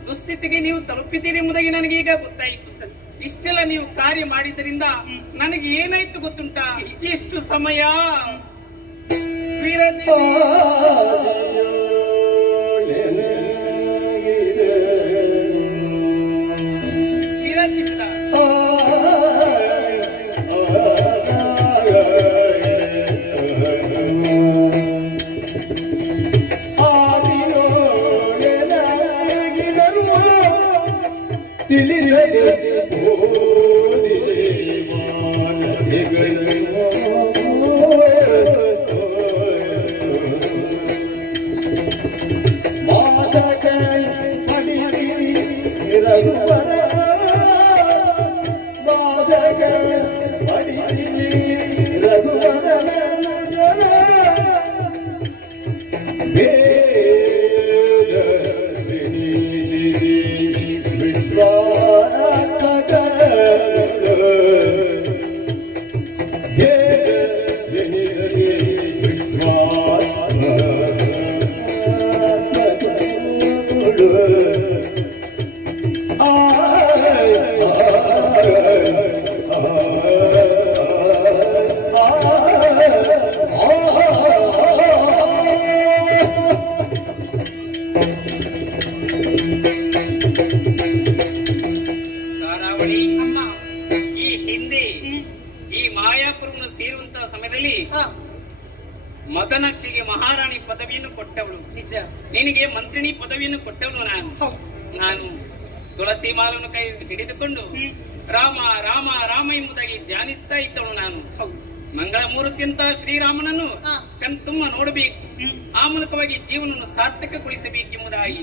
ದುಸ್ಥಿತಿಗೆ ನೀವು ತಲುಪಿದ್ದೀರಿ ಎಂಬುದಾಗಿ ನನಗೆ ಈಗ ಗೊತ್ತಾಯಿತು. ಇಷ್ಟೆಲ್ಲ ನೀವು ಕಾರ್ಯ ಮಾಡಿದ್ದರಿಂದ ನನಗೆ ಏನಾಯ್ತು ಗೊತ್ತುಂಟಾ? ಎಷ್ಟು ಸಮಯ ವಿರಚಿಸಿ ವಿರಚಿಸಿದ ಮದನಕ್ಷಿಗೆ ಮಹಾರಾಣಿ ಪದವಿಯನ್ನು ಕೊಟ್ಟವಳು. ನಿಜ, ನಿನಗೆ ಮಂತ್ರಿಣಿ ಪದವಿಯನ್ನು ಕೊಟ್ಟವಳು ನಾನು. ತುಳಸಿ ಮಾಲನ್ನು ಕೈ ಹಿಡಿದುಕೊಂಡು ರಾಮ ರಾಮ ರಾಮ ಎಂಬುದಾಗಿ ಧ್ಯಾನಿಸ್ತಾ ಇದ್ದವಳು ನಾನು. ಮಂಗಳ ಮೂರ್ತಿಯಂತ ಶ್ರೀರಾಮನನ್ನು ಕಣ್ತುಂಬ ನೋಡಬೇಕು, ಆ ಮೂಲಕವಾಗಿ ಜೀವನವನ್ನು ಸಾರ್ಥಕಗೊಳಿಸಬೇಕೆಂಬುದಾಗಿ,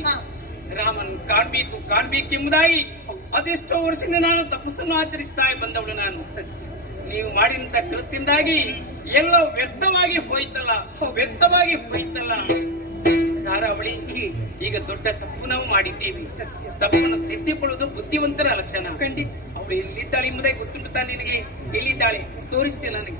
ರಾಮನ್ ಕಾಣ್ಬೇಕೆಂಬುದಾಗಿ ಅದೆಷ್ಟೋ ವರ್ಷದಿಂದ ನಾನು ತಪಸ್ಸನ್ನು ಆಚರಿಸ್ತಾ ಬಂದವಳು ನಾನು. ನೀವು ಮಾಡಿದಂತ ಕೃತ್ಯದಿಂದಾಗಿ ಎಲ್ಲ ವ್ಯರ್ಥವಾಗಿ ಹೋಯ್ತಲ್ಲ. ಧಾರಾವಳಿ ರಾವಳಿ, ಈಗ ದೊಡ್ಡ ತಪ್ಪು ನಾವು ಮಾಡಿದ್ದೀವಿ. ತಪ್ಪನ್ನು ತಿದ್ದಿಕೊಳ್ಳುವುದು ಬುದ್ಧಿವಂತರ ಲಕ್ಷಣ. ಖಂಡಿತ. ಅವಳು ಎಲ್ಲಿದ್ದಾಳೆ ಎಂಬುದೇ ಗೊತ್ತುಂಟು ತಾನೆ ನಿನಗೆ? ಎಲ್ಲಿದ್ದಾಳೆ ತೋರಿಸ್ತೇನೆ ನನಗೆ.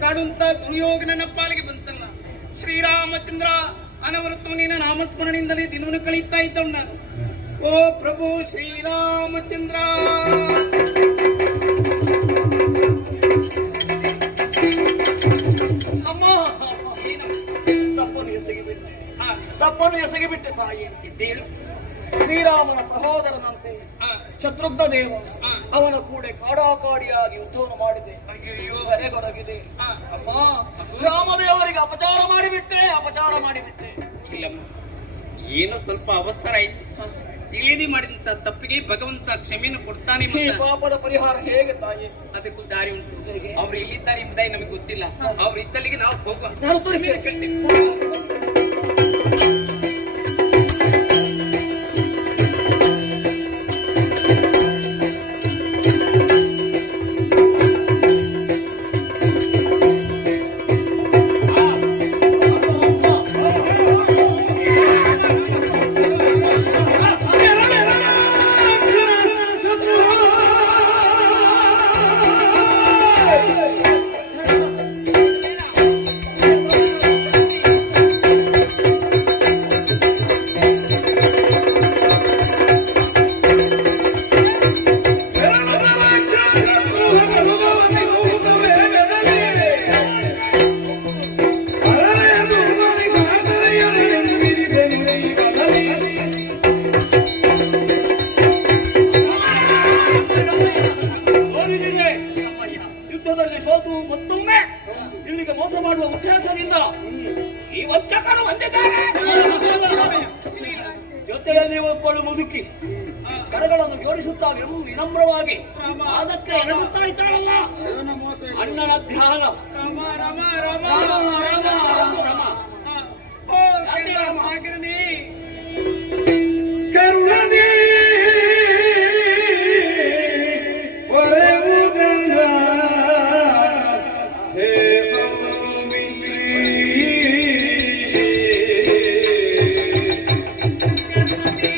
ಕಾಡುವಂತ ದುರ್ಯೋಗ ನನ್ನ ಪಾಲಿಗೆ ಬಂತಲ್ಲ. ಶ್ರೀರಾಮಚಂದ್ರ ಅನವರತ್ತು ನಿನ್ನ ನಾಮಸ್ಮರಣೆಯಿಂದಲೇ ದಿನವನ್ನು ಕಳೀತಾ ಇದ್ದವ್ ನಾನು. ಓ ಪ್ರಭು ಶ್ರೀರಾಮಚಂದ್ರ, ಅಮ್ಮ ತಪ್ಪನ್ನು ಎಸಗಿಬಿಟ್ಟೆ ತಾಯಿ. ಇದ್ದೇಳು ಶ್ರೀರಾಮನ ಸಹೋದರನಂತೆ ಶತ್ರುಘ್ನ ದೇವ ಅವನ ಕೂಡ ಕಾಡಾಕಾಡಿಯಾಗಿ ಯುದ್ಧವನ್ನು ಮಾಡಿದೆ. ಅಯ್ಯೋ ಕೊನೆಗೊರಗಿದೆ. ಅಮ್ಮ, ರಾಮದೇವರಿಗೆ ಅಪಚಾರ ಮಾಡಿಬಿಟ್ಟೆ. ಇಲ್ಲಮ್ಮ, ಏನೋ ಸ್ವಲ್ಪ ಅವಸರ ಆಯ್ತು. ತಿಳಿದಿ ಮಾಡಿದಂತ ತಪ್ಪಿಗೆ ಭಗವಂತ ಕ್ಷಮೆಯನ್ನು ಕೊಡ್ತಾನೆ. ಈ ಪಾಪದ ಪರಿಹಾರ ಹೇಗೆ ತಾಯಿ? ಅದಕ್ಕೂ ದಾರಿ ಉಂಟು. ಅವ್ರು ಎಲ್ಲಿದ್ದಾರೆ ಎಂಬುದಾಗಿ ನಮಗೆ ಗೊತ್ತಿಲ್ಲ. ಅವ್ರು ಇದ್ದಲ್ಲಿಗೆ ನಾವು ಹೋಗೋಣ. ನಾನು ತೋರಿಸ್ತೇನೆ. ಯುದ್ಧದಲ್ಲಿ ಸೋತು ಮತ್ತೊಮ್ಮೆ ಇಲ್ಲಿಗೆ ಮೋಸ ಮಾಡುವ ಉದ್ದೇಶದಿಂದ ಈ ವಂಚಕರು ಬಂದಿದ್ದಾರೆ. ಜೊತೆಯಲ್ಲಿ ಒಬ್ಬಳು ಮುದುಕಿ ಕರಗಳನ್ನು ಜೋಡಿಸುತ್ತಾ ವಿನಮ್ರವಾಗಿ ಅದಕ್ಕೆ ಎಣಸುತ್ತಾ ಇದ್ದಾಳಲ್ಲ. ಅಣ್ಣನ ಧ್ಯಾನ ರಾಮ ರಾಮ ರಾಮ ರಮ ಓ ಸಾಗರನೇ, ಕರುಣದೇ ಹೊರವುದಲ್ಲ ಹೇ ಸೌಮಿತ್ರಿ, ಕರುಣದೇ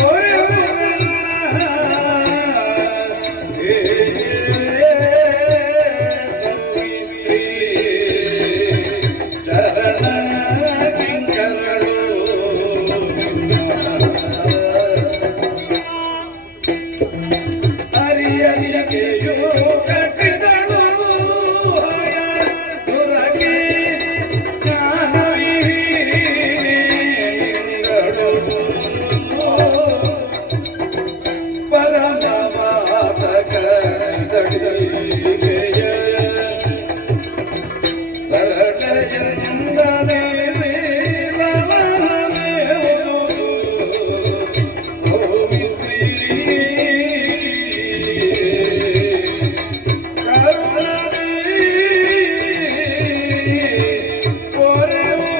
ಹೊರವುದಲ್ಲ ಹೇ ಸೌಮಿತ್ರಿ, ಚರಣ ಕಿಂಕರಳು ಹರಿಯಲಿಗೆಯೂ ಕಟ್ಟಿದಳು ಹಯ ದುರಗೆ ಜ್ಞಾನವೀಗಳು ಪರಮವಾದಕ ದಡಿಗೆಯ ತರಟೆಯಿಂದಲೇ ಸೌಮಿತ್ರಿ, ಕರುಣದೇ ಪೊರೆವು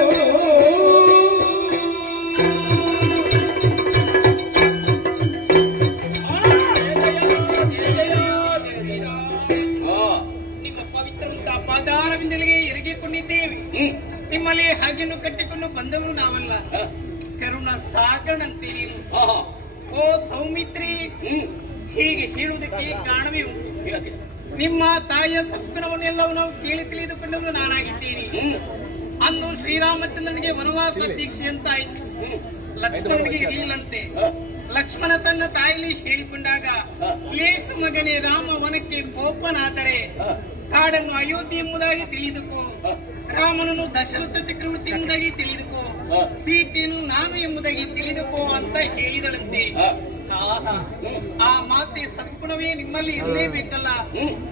ನಿಮ್ಮ ಪವಿತ್ರವಂತ ಪಾದಾರವಿಂದಲಿಗೆ ಎರಗಿಕೊಂಡಿದ್ದೇವೆ. ನಿಮ್ಮಲ್ಲಿ ಹಾಗೆಯನ್ನು ಕಟ್ಟಿಕೊಂಡು ಬಂದವರು ನಾವಲ್ಲ, ಕರುಣ ಸಾಗರನಂತೆ ನೀನು. ಓ ಸೌಮಿತ್ರಿ, ಹೀಗೆ ಹೇಳುವುದಕ್ಕೆ ಕಾರಣವೇ ಉಂಟು. ನಿಮ್ಮ ತಾಯಿಯ ಸದ್ಗುಣವನ್ನೆಲ್ಲವೂ ನಾವು ಕೇಳಿ ತಿಳಿದುಕೊಂಡವರು ನಾನಾಗಿದ್ದೇನೆ. ಅಂದು ಶ್ರೀರಾಮಚಂದ್ರನಿಗೆ ವನವಾಸ ದೀಕ್ಷೆ ಅಂತಾಯಿತು. ಲಕ್ಷ್ಮಣನಿಗೆ ಇರಲಿಲ್ಲಂತೆ. ಲಕ್ಷ್ಮಣ ತನ್ನ ತಾಯಿಲಿ ಹೇಳಿಕೊಂಡಾಗ, ಲೇಸು ಮಗನೇ, ರಾಮ ವನಕ್ಕೆ ಗೋಪನಾದರೆ ಕಾಡನ್ನು ಅಯೋಧ್ಯೆ ಎಂಬುದಾಗಿ ತಿಳಿದುಕೋ, ರಾಮನನ್ನು ದಶರಥ ಚಕ್ರವರ್ತಿ ಎಂಬುದಾಗಿ ತಿಳಿದುಕೋ, ಸೀತೆಯನ್ನು ನಾನು ಎಂಬುದಾಗಿ ತಿಳಿದುಕೋ ಅಂತ ಹೇಳಿದಳಂತೆ. ಆಹಾ. ಆ ಮಾತೆ ಸದ್ಗುಣವೇ ನಿಮ್ಮಲ್ಲಿ ಇರಲೇಬೇಕಲ್ಲ.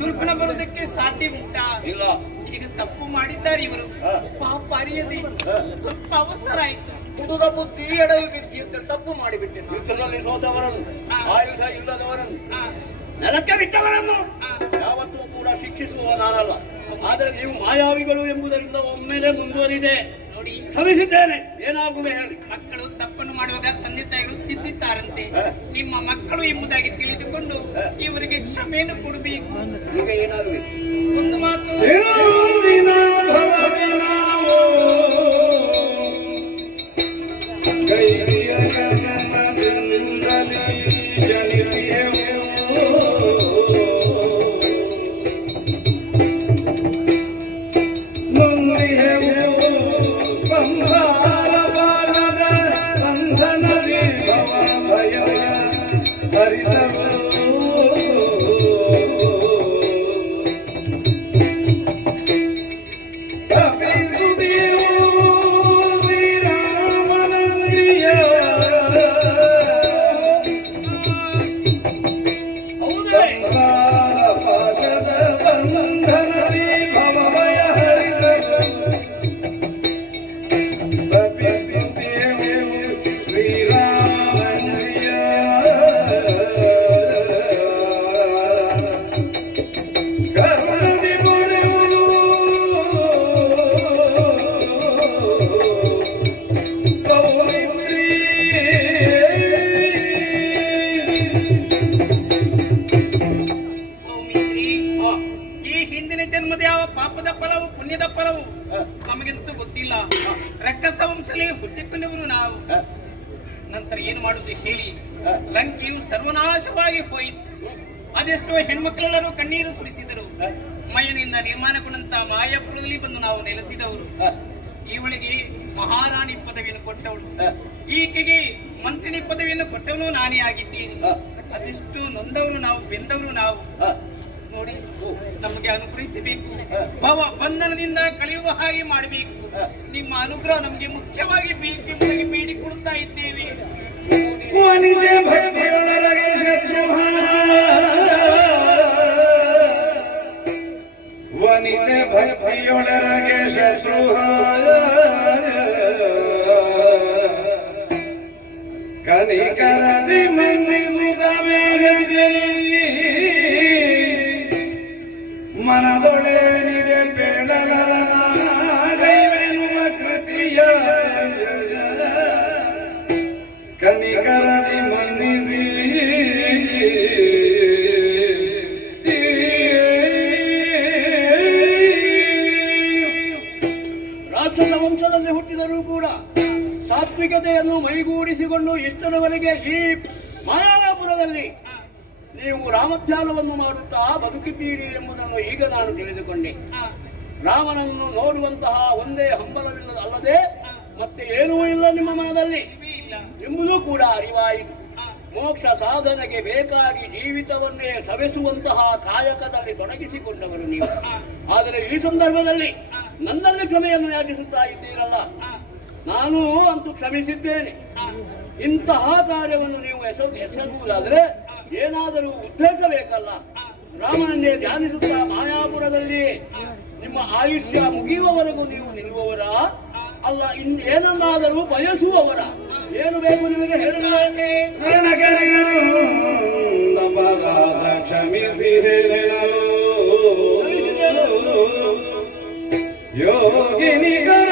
ದುರ್ಗುಣ ಬರುವುದಕ್ಕೆ ಸಾಧ್ಯ ಉಂಟಾ? ಇಲ್ಲ. ಈಗ ತಪ್ಪು ಮಾಡಿದ್ದಾರೆ ಇವರು. ಪಾಪ ಅರಿಯದೆ ಸ್ವಲ್ಪ ಅವಸರ ಆಯ್ತು. ಹುಡುಗ ಬುದ್ಧಿ ಎಡವಿ ಬಿದ್ದಿ ತಪ್ಪು ಮಾಡಿಬಿಟ್ಟಿದ್ದ. ಯುದ್ಧದಲ್ಲಿ ಸೋತವರನ್ನು, ಆಯುಧ ಇಲ್ಲದವರನ್ನು, ನೆಲಕ್ಕೆ ಬಿಟ್ಟವರನ್ನು ಯಾವತ್ತೂ ಕೂಡ ಶಿಕ್ಷಿಸುವ ನಾನಲ್ಲ. ಆದರೆ ನೀವು ಮಾಯಾವಿಗಳು ಎಂಬುದರಿಂದ ಒಮ್ಮೆಲೆ ಮುಂದುವರಿದೆ. ನೋಡಿ, ಕ್ಷಮಿಸಿದ್ದೇನೆ. ಏನಾಗುವುದು ಹೇಳಿ. ಮಕ್ಕಳು ತಪ್ಪನ್ನು ಮಾಡುವಾಗ ತಂದೆ ತಾಯಿಗಳು ತಿದ್ದಿದ್ದಾರಂತೆ. ನಿಮ್ಮ ಮಕ್ಕಳು ಎಂಬುದಾಗಿ ತಿಳಿದುಕೊಂಡು ಇವರಿಗೆ ಕ್ಷಮೆಯನ್ನು ಕೊಡಬೇಕು. ಈಗ ಏನಾಗಬೇಕು? ಒಂದು ಮಾತು, ದಿನ ಭವದಿ ನಾವು ಕೈಯ ಗಮನದಿಂದಲೇ ಜನಿಸಿಯೆವು. ಮುಂದಿಯೆವು ಸಂಸಾರ ಬಾಳದ ಬಂಧನದಿ ಭವ ಭಯವ ಹರಿಸವು. ನಂತರ ಏನು ಮಾಡುವುದು ಹೇಳಿ? ಲಂಕೆಯು ಸರ್ವನಾಶವಾಗಿ ಹೋಯಿತು. ಅದೆಷ್ಟೋ ಹೆಣ್ಮಕ್ಕಳೆಲ್ಲರೂ ಕಣ್ಣೀರು ಸುರಿಸಿದರು. ಮೈಯನಿಂದ ನಿರ್ಮಾಣಗೊಂಡಂತ ಮಾಯಾಪುರದಲ್ಲಿ ಬಂದು ನಾವು ನೆಲೆಸಿದವರು. ಇವಳಿಗೆ ಮಹಾರಾಣಿ ಪದವಿಯನ್ನು ಕೊಟ್ಟವಳು, ಈಕೆಗೆ ಮಂತ್ರಿನಿ ಪದವಿಯನ್ನು ಕೊಟ್ಟವನು ನಾನೇ ಆಗಿದ್ದೀನಿ. ಅದೆಷ್ಟು ನೊಂದವರು ನಾವು, ಬೆಂದವರು ನಾವು. ನೋಡಿ, ನಮಗೆ ಅನುಗ್ರಹಿಸಬೇಕು. ಭವ ಬಂಧನದಿಂದ ಕಳೆಯುವ ಹಾಗೆ ಮಾಡಬೇಕು. ನಿಮ್ಮ ಅನುಗ್ರಹ ನಮಗೆ ಮುಖ್ಯವಾಗಿ ಬೇಕೆಂಬುದಾಗಿ ಬೇಡಿಕೊಡುತ್ತಾ ಇದ್ದೇವೆ. ವನಿತೆ ಭಕ್ತಿಯೊಳಗೆ ಶತ್ರುಹ, ವನಿತೆ ಭಕ್ತಿಯೊಳಗೆ ಶತ್ರುಹ, ಕನಿಕರದಿ ಮನ್ನಿಸುತ್ತ ವೇಗದಿ ಮನದೊಳೆನಿದೆ ಬೇಡಲರನ ಗೈವೆನುವ ಕೃತಿಯ ಕನಿಕರದಿ ಮನ್ನಿಸಿ ರಾಕ್ಷಸ ವಂಶದಲ್ಲಿ ಹುಟ್ಟಿದರೂ ಕೂಡ ಸಾತ್ವಿಕತೆಯನ್ನು ಮೈಗೂಡಿಸಿಕೊಂಡು ಇಷ್ಟದವರೆಗೆ ಈ ಮಾಯಾಪುರದಲ್ಲಿ ನೀವು ರಾಮಧ್ಯಾನವನ್ನು ಮಾಡುತ್ತಾ ಬದುಕಿದ್ದೀರಿ ಎಂಬುದನ್ನು ಈಗ ನಾನು ತಿಳಿದುಕೊಂಡೆ. ರಾಮನನ್ನು ನೋಡುವಂತಹ ಒಂದೇ ಹಂಬಲವಿಲ್ಲದ ಅಲ್ಲದೆ ಮತ್ತೆ ಏನೂ ಇಲ್ಲ ನಿಮ್ಮ ಮನದಲ್ಲಿ ಎಂಬುದೂ ಕೂಡ ಅರಿವಾಯಿತು. ಮೋಕ್ಷ ಸಾಧನೆಗೆ ಬೇಕಾಗಿ ಜೀವಿತವನ್ನೇ ಸವೆಸುವಂತಹ ಕಾಯಕದಲ್ಲಿ ತೊಡಗಿಸಿಕೊಂಡವರು ನೀವು. ಆದರೆ ಈ ಸಂದರ್ಭದಲ್ಲಿ ನನ್ನಲ್ಲಿ ಕ್ಷಮೆಯನ್ನು ಯಾಚಿಸುತ್ತಾ ಇದ್ದೀರಲ್ಲ, ನಾನು ಅಂತೂ ಕ್ಷಮಿಸಿದ್ದೇನೆ. ಇಂತಹ ಕಾರ್ಯವನ್ನು ನೀವು ಎಸಗುವುದಾದರೆ ಏನಾದರೂ ಉದ್ದೇಶ ಬೇಕಲ್ಲ. ರಾಮನನ್ನೇ ಧ್ಯಾನಿಸುತ್ತಾ ಮಾಯಾಪುರದಲ್ಲಿ ನಿಮ್ಮ ಆಯುಷ್ಯ ಮುಗಿಯುವವರೆಗೂ ನೀವು ನಿಲ್ಲುವವರ ಅಲ್ಲ, ಇನ್ನೇನನ್ನಾದರೂ ಬಯಸುವವರ? ಏನು ಬೇಕು ನಿಮಗೆ ಹೇಳಿದರೆ ಅಪರಾಧ ಕ್ಷಮಿಸಿ ಹೇಳಲು ಯೋಗಿನಿಗರ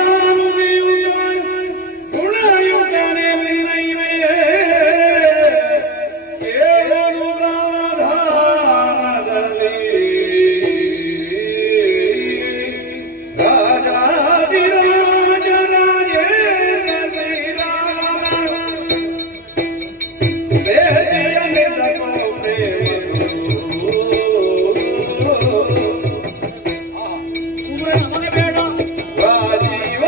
ಗುಣಯುಗನೆ ವಿನೈವೆಯೇ ಕೇಳಲು ರಾಮಧಾಮದಲ್ಲಿ ರಾಜೀವ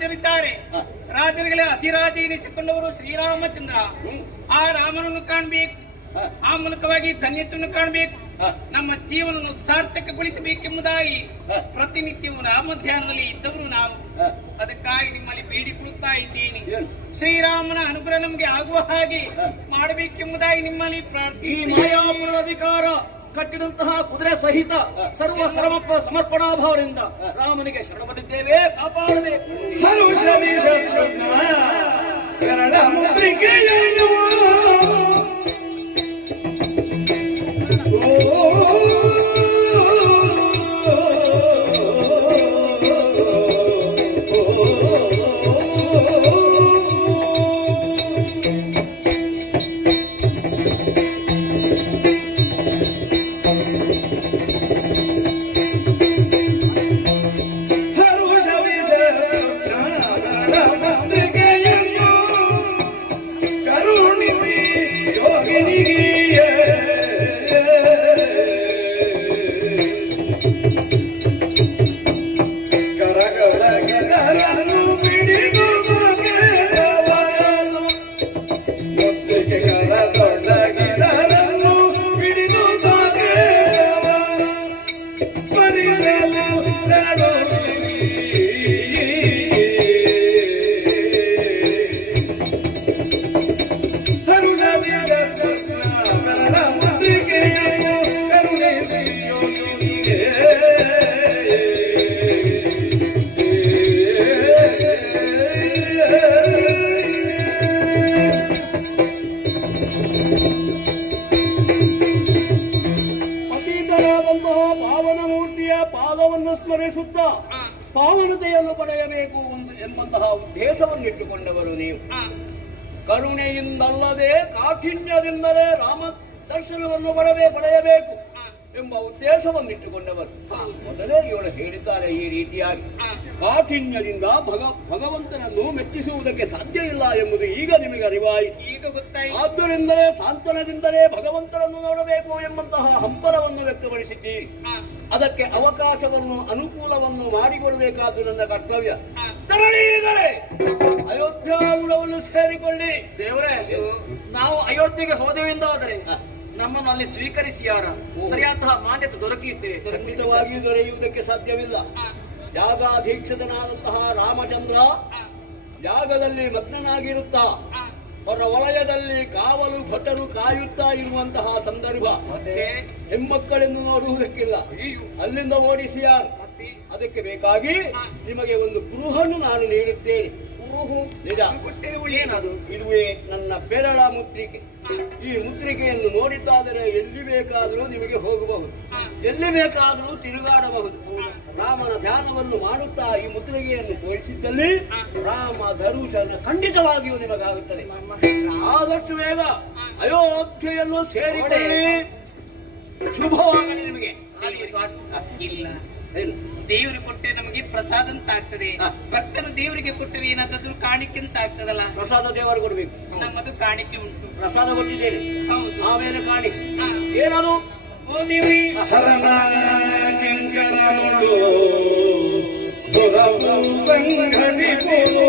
ರಾಜರಿದ್ದಾರೆ. ರಾಜರುಗಳೇ ಅಧಿರಾಜ ಎನಿಸಿಕೊಂಡವರು ಶ್ರೀರಾಮಚಂದ್ರ. ಆ ರಾಮನನ್ನು ಕಾಣಬೇಕು, ಆ ಮೂಲಕವಾಗಿ ಧನ್ಯತೆಯನ್ನು ಕಾಣಬೇಕು, ನಮ್ಮ ಜೀವನವನ್ನು ಸಾರ್ಥಕಗೊಳಿಸಬೇಕೆಂಬುದಾಗಿ ಪ್ರತಿನಿತ್ಯವೂ ರಾಮ ಧ್ಯಾನದಲ್ಲಿ ಇದ್ದವರು ನಾವು. ಅದಕ್ಕಾಗಿ ನಿಮ್ಮಲ್ಲಿ ಬೇಡಿಕೊಳ್ಳುತ್ತಾ ಇದ್ದೀನಿ, ಶ್ರೀರಾಮನ ಅನುಗ್ರಹ ನಮಗೆ ಆಗುವ ಹಾಗೆ ಮಾಡಬೇಕೆಂಬುದಾಗಿ ನಿಮ್ಮಲ್ಲಿ ಪ್ರಾರ್ಥನೆ. ಈ ಮಾಯಾಪುರದ ಅಧಿಕಾರ ಕಟ್ಟಿದಂತಹ ಕುದುರೆ ಸಹಿತ ಸರ್ವ ಸಮರ್ಪಣಾ ಭಾವದಿಂದ ರಾಮನಿಗೆ ಶರಣ ಬಂದಿದ್ದೇವೆ, ಕಾಪಾಡಬೇಕು. ಪಾದವನ್ನು ಸ್ಮರಿಸುತ್ತಾ ಪಾವನತೆಯನ್ನು ಪಡೆಯಬೇಕು ಎಂಬಂತಹ ಉದ್ದೇಶವನ್ನು ಇಟ್ಟುಕೊಂಡವರು ನೀವು. ಕರುಣೆಯಿಂದಲ್ಲದೆ ಕಾಠಿಣ್ಯದಿಂದಲೇ ರಾಮ ದರ್ಶನವನ್ನು ಪಡೆಯಬೇಕು ಎಂಬ ಉದ್ದೇಶವನ್ನು ಇಟ್ಟುಕೊಂಡವರು. ಮೊದಲೇ ಇವಳು ಹೇಳಿದ್ದಾರೆ ಈ ರೀತಿಯಾಗಿ, ಕಾಠಿಣ್ಯದಿಂದ ಭಗವಂತನನ್ನು ಮೆಚ್ಚಿಸುವುದಕ್ಕೆ ಸಾಧ್ಯ ಇಲ್ಲ ಎಂಬುದು ಈಗ ನಿಮಗೆ ಅರಿವಾಯಿತು, ಈಗ ಗೊತ್ತಾಯಿತು. ಆದ್ದರಿಂದಲೇ ಸಾಂತ್ವನದಿಂದಲೇ ಭಗವಂತನನ್ನು ನೋಡಬೇಕು ಎಂಬಂತಹ ಹಂಬಲವನ್ನು ವ್ಯಕ್ತಪಡಿಸಿದ್ದೀರಿ. ಅದಕ್ಕೆ ಅವಕಾಶವನ್ನು ಅನುಕೂಲವನ್ನು ಮಾಡಿಕೊಡಬೇಕಾದ್ದು ನನ್ನ ಕರ್ತವ್ಯ. ತರಳೀದರೆ ಅಯೋಧ್ಯಾಗುಡವನ್ನು ಸೇರಿಕೊಳ್ಳಿ. ದೇವರೇ, ನಾವು ಅಯೋಧ್ಯೆಗೆ ಹೋದೆವೆಂದಾದರೆ ನಮ್ಮನ್ನು ಅಲ್ಲಿ ಸ್ವೀಕರಿಸಿ ಯಾರ ಸರಿಯಾದಂತಹ ಮಾನ್ಯತೆ ದೊರಕಿದ್ದೆ ಖಂಡಿತವಾಗಿಯೂ ದೊರೆಯುವುದಕ್ಕೆ ಸಾಧ್ಯವಿಲ್ಲ. ಯಾಗಾಧೀಕ್ಷಿತನಾದಂತಹ ರಾಮಚಂದ್ರ ಯಾಗದಲ್ಲಿ ಮಗ್ನನಾಗಿರುತ್ತಾ ಹೊರ ವಲಯದಲ್ಲಿ ಕಾವಲು ಭಟರು ಕಾಯುತ್ತಾ ಇರುವಂತಹ ಸಂದರ್ಭ, ಹೆಣ್ಮಕ್ಕಳೆಂದು ನೋಡುವುದಕ್ಕಿಲ್ಲ, ಅಲ್ಲಿಂದ ಓಡಿಸಿ ಯಾರು. ಅದಕ್ಕೆ ಬೇಕಾಗಿ ನಿಮಗೆ ಒಂದು ಕುರುಹನ್ನು ನಾನು ನೀಡುತ್ತೇನೆ. ಏನದು? ಇದುವೇ ನನ್ನ ಬೆರಳ ಮುದ್ರಿಕೆ. ಈ ಮುದ್ರಿಕೆಯನ್ನು ನೋಡಿದ್ದಾದರೆ ಎಲ್ಲಿ ಬೇಕಾದರೂ ನಿಮಗೆ ಹೋಗಬಹುದು, ಎಲ್ಲಿ ಬೇಕಾದರೂ ತಿರುಗಾಡಬಹುದು. ರಾಮನ ಧ್ಯಾನವನ್ನು ಮಾಡುತ್ತಾ ಈ ಮುದ್ರಿಕೆಯನ್ನು ತೋರಿಸಿದ್ದಲ್ಲಿ ರಾಮ ದರ್ಶನ ಖಂಡಿತವಾಗಿಯೂ ನಿಮಗಾಗುತ್ತದೆ. ಆದಷ್ಟು ಬೇಗ ಅಯೋಧ್ಯೆಯನ್ನು ಸೇರಿಕೊಳ್ಳಿ. ಶುಭವಾಗಲಿ ನಿಮಗೆ. ಇಲ್ಲ, ದೇವರಿಗೆ ಕೊಟ್ಟರೆ ನಮಗೆ ಪ್ರಸಾದ ಅಂತ ಆಗ್ತದೆ. ಭಕ್ತರು ದೇವರಿಗೆ ಕೊಟ್ಟರೆ ಏನಾದರೂ ಕಾಣಿಕೆ ಅಂತ ಆಗ್ತದಲ್ಲ. ಪ್ರಸಾದ ದೇವರು ಕೊಡ್ಬೇಕು. ನಮ್ಮದು ಕಾಣಿಕೆ ಉಂಟು, ಪ್ರಸಾದ ಕೊಟ್ಟಿದ್ದೇನೆ. ಹೌದು, ಆಮೇಲೆ ಕಾಣಿಕೆ ಏನದು? ಓ ದೇವರೇ, ಹರಣ ಕಿಂಕರಗಳು ದುರವು ಸಂಘಟಿಪುದು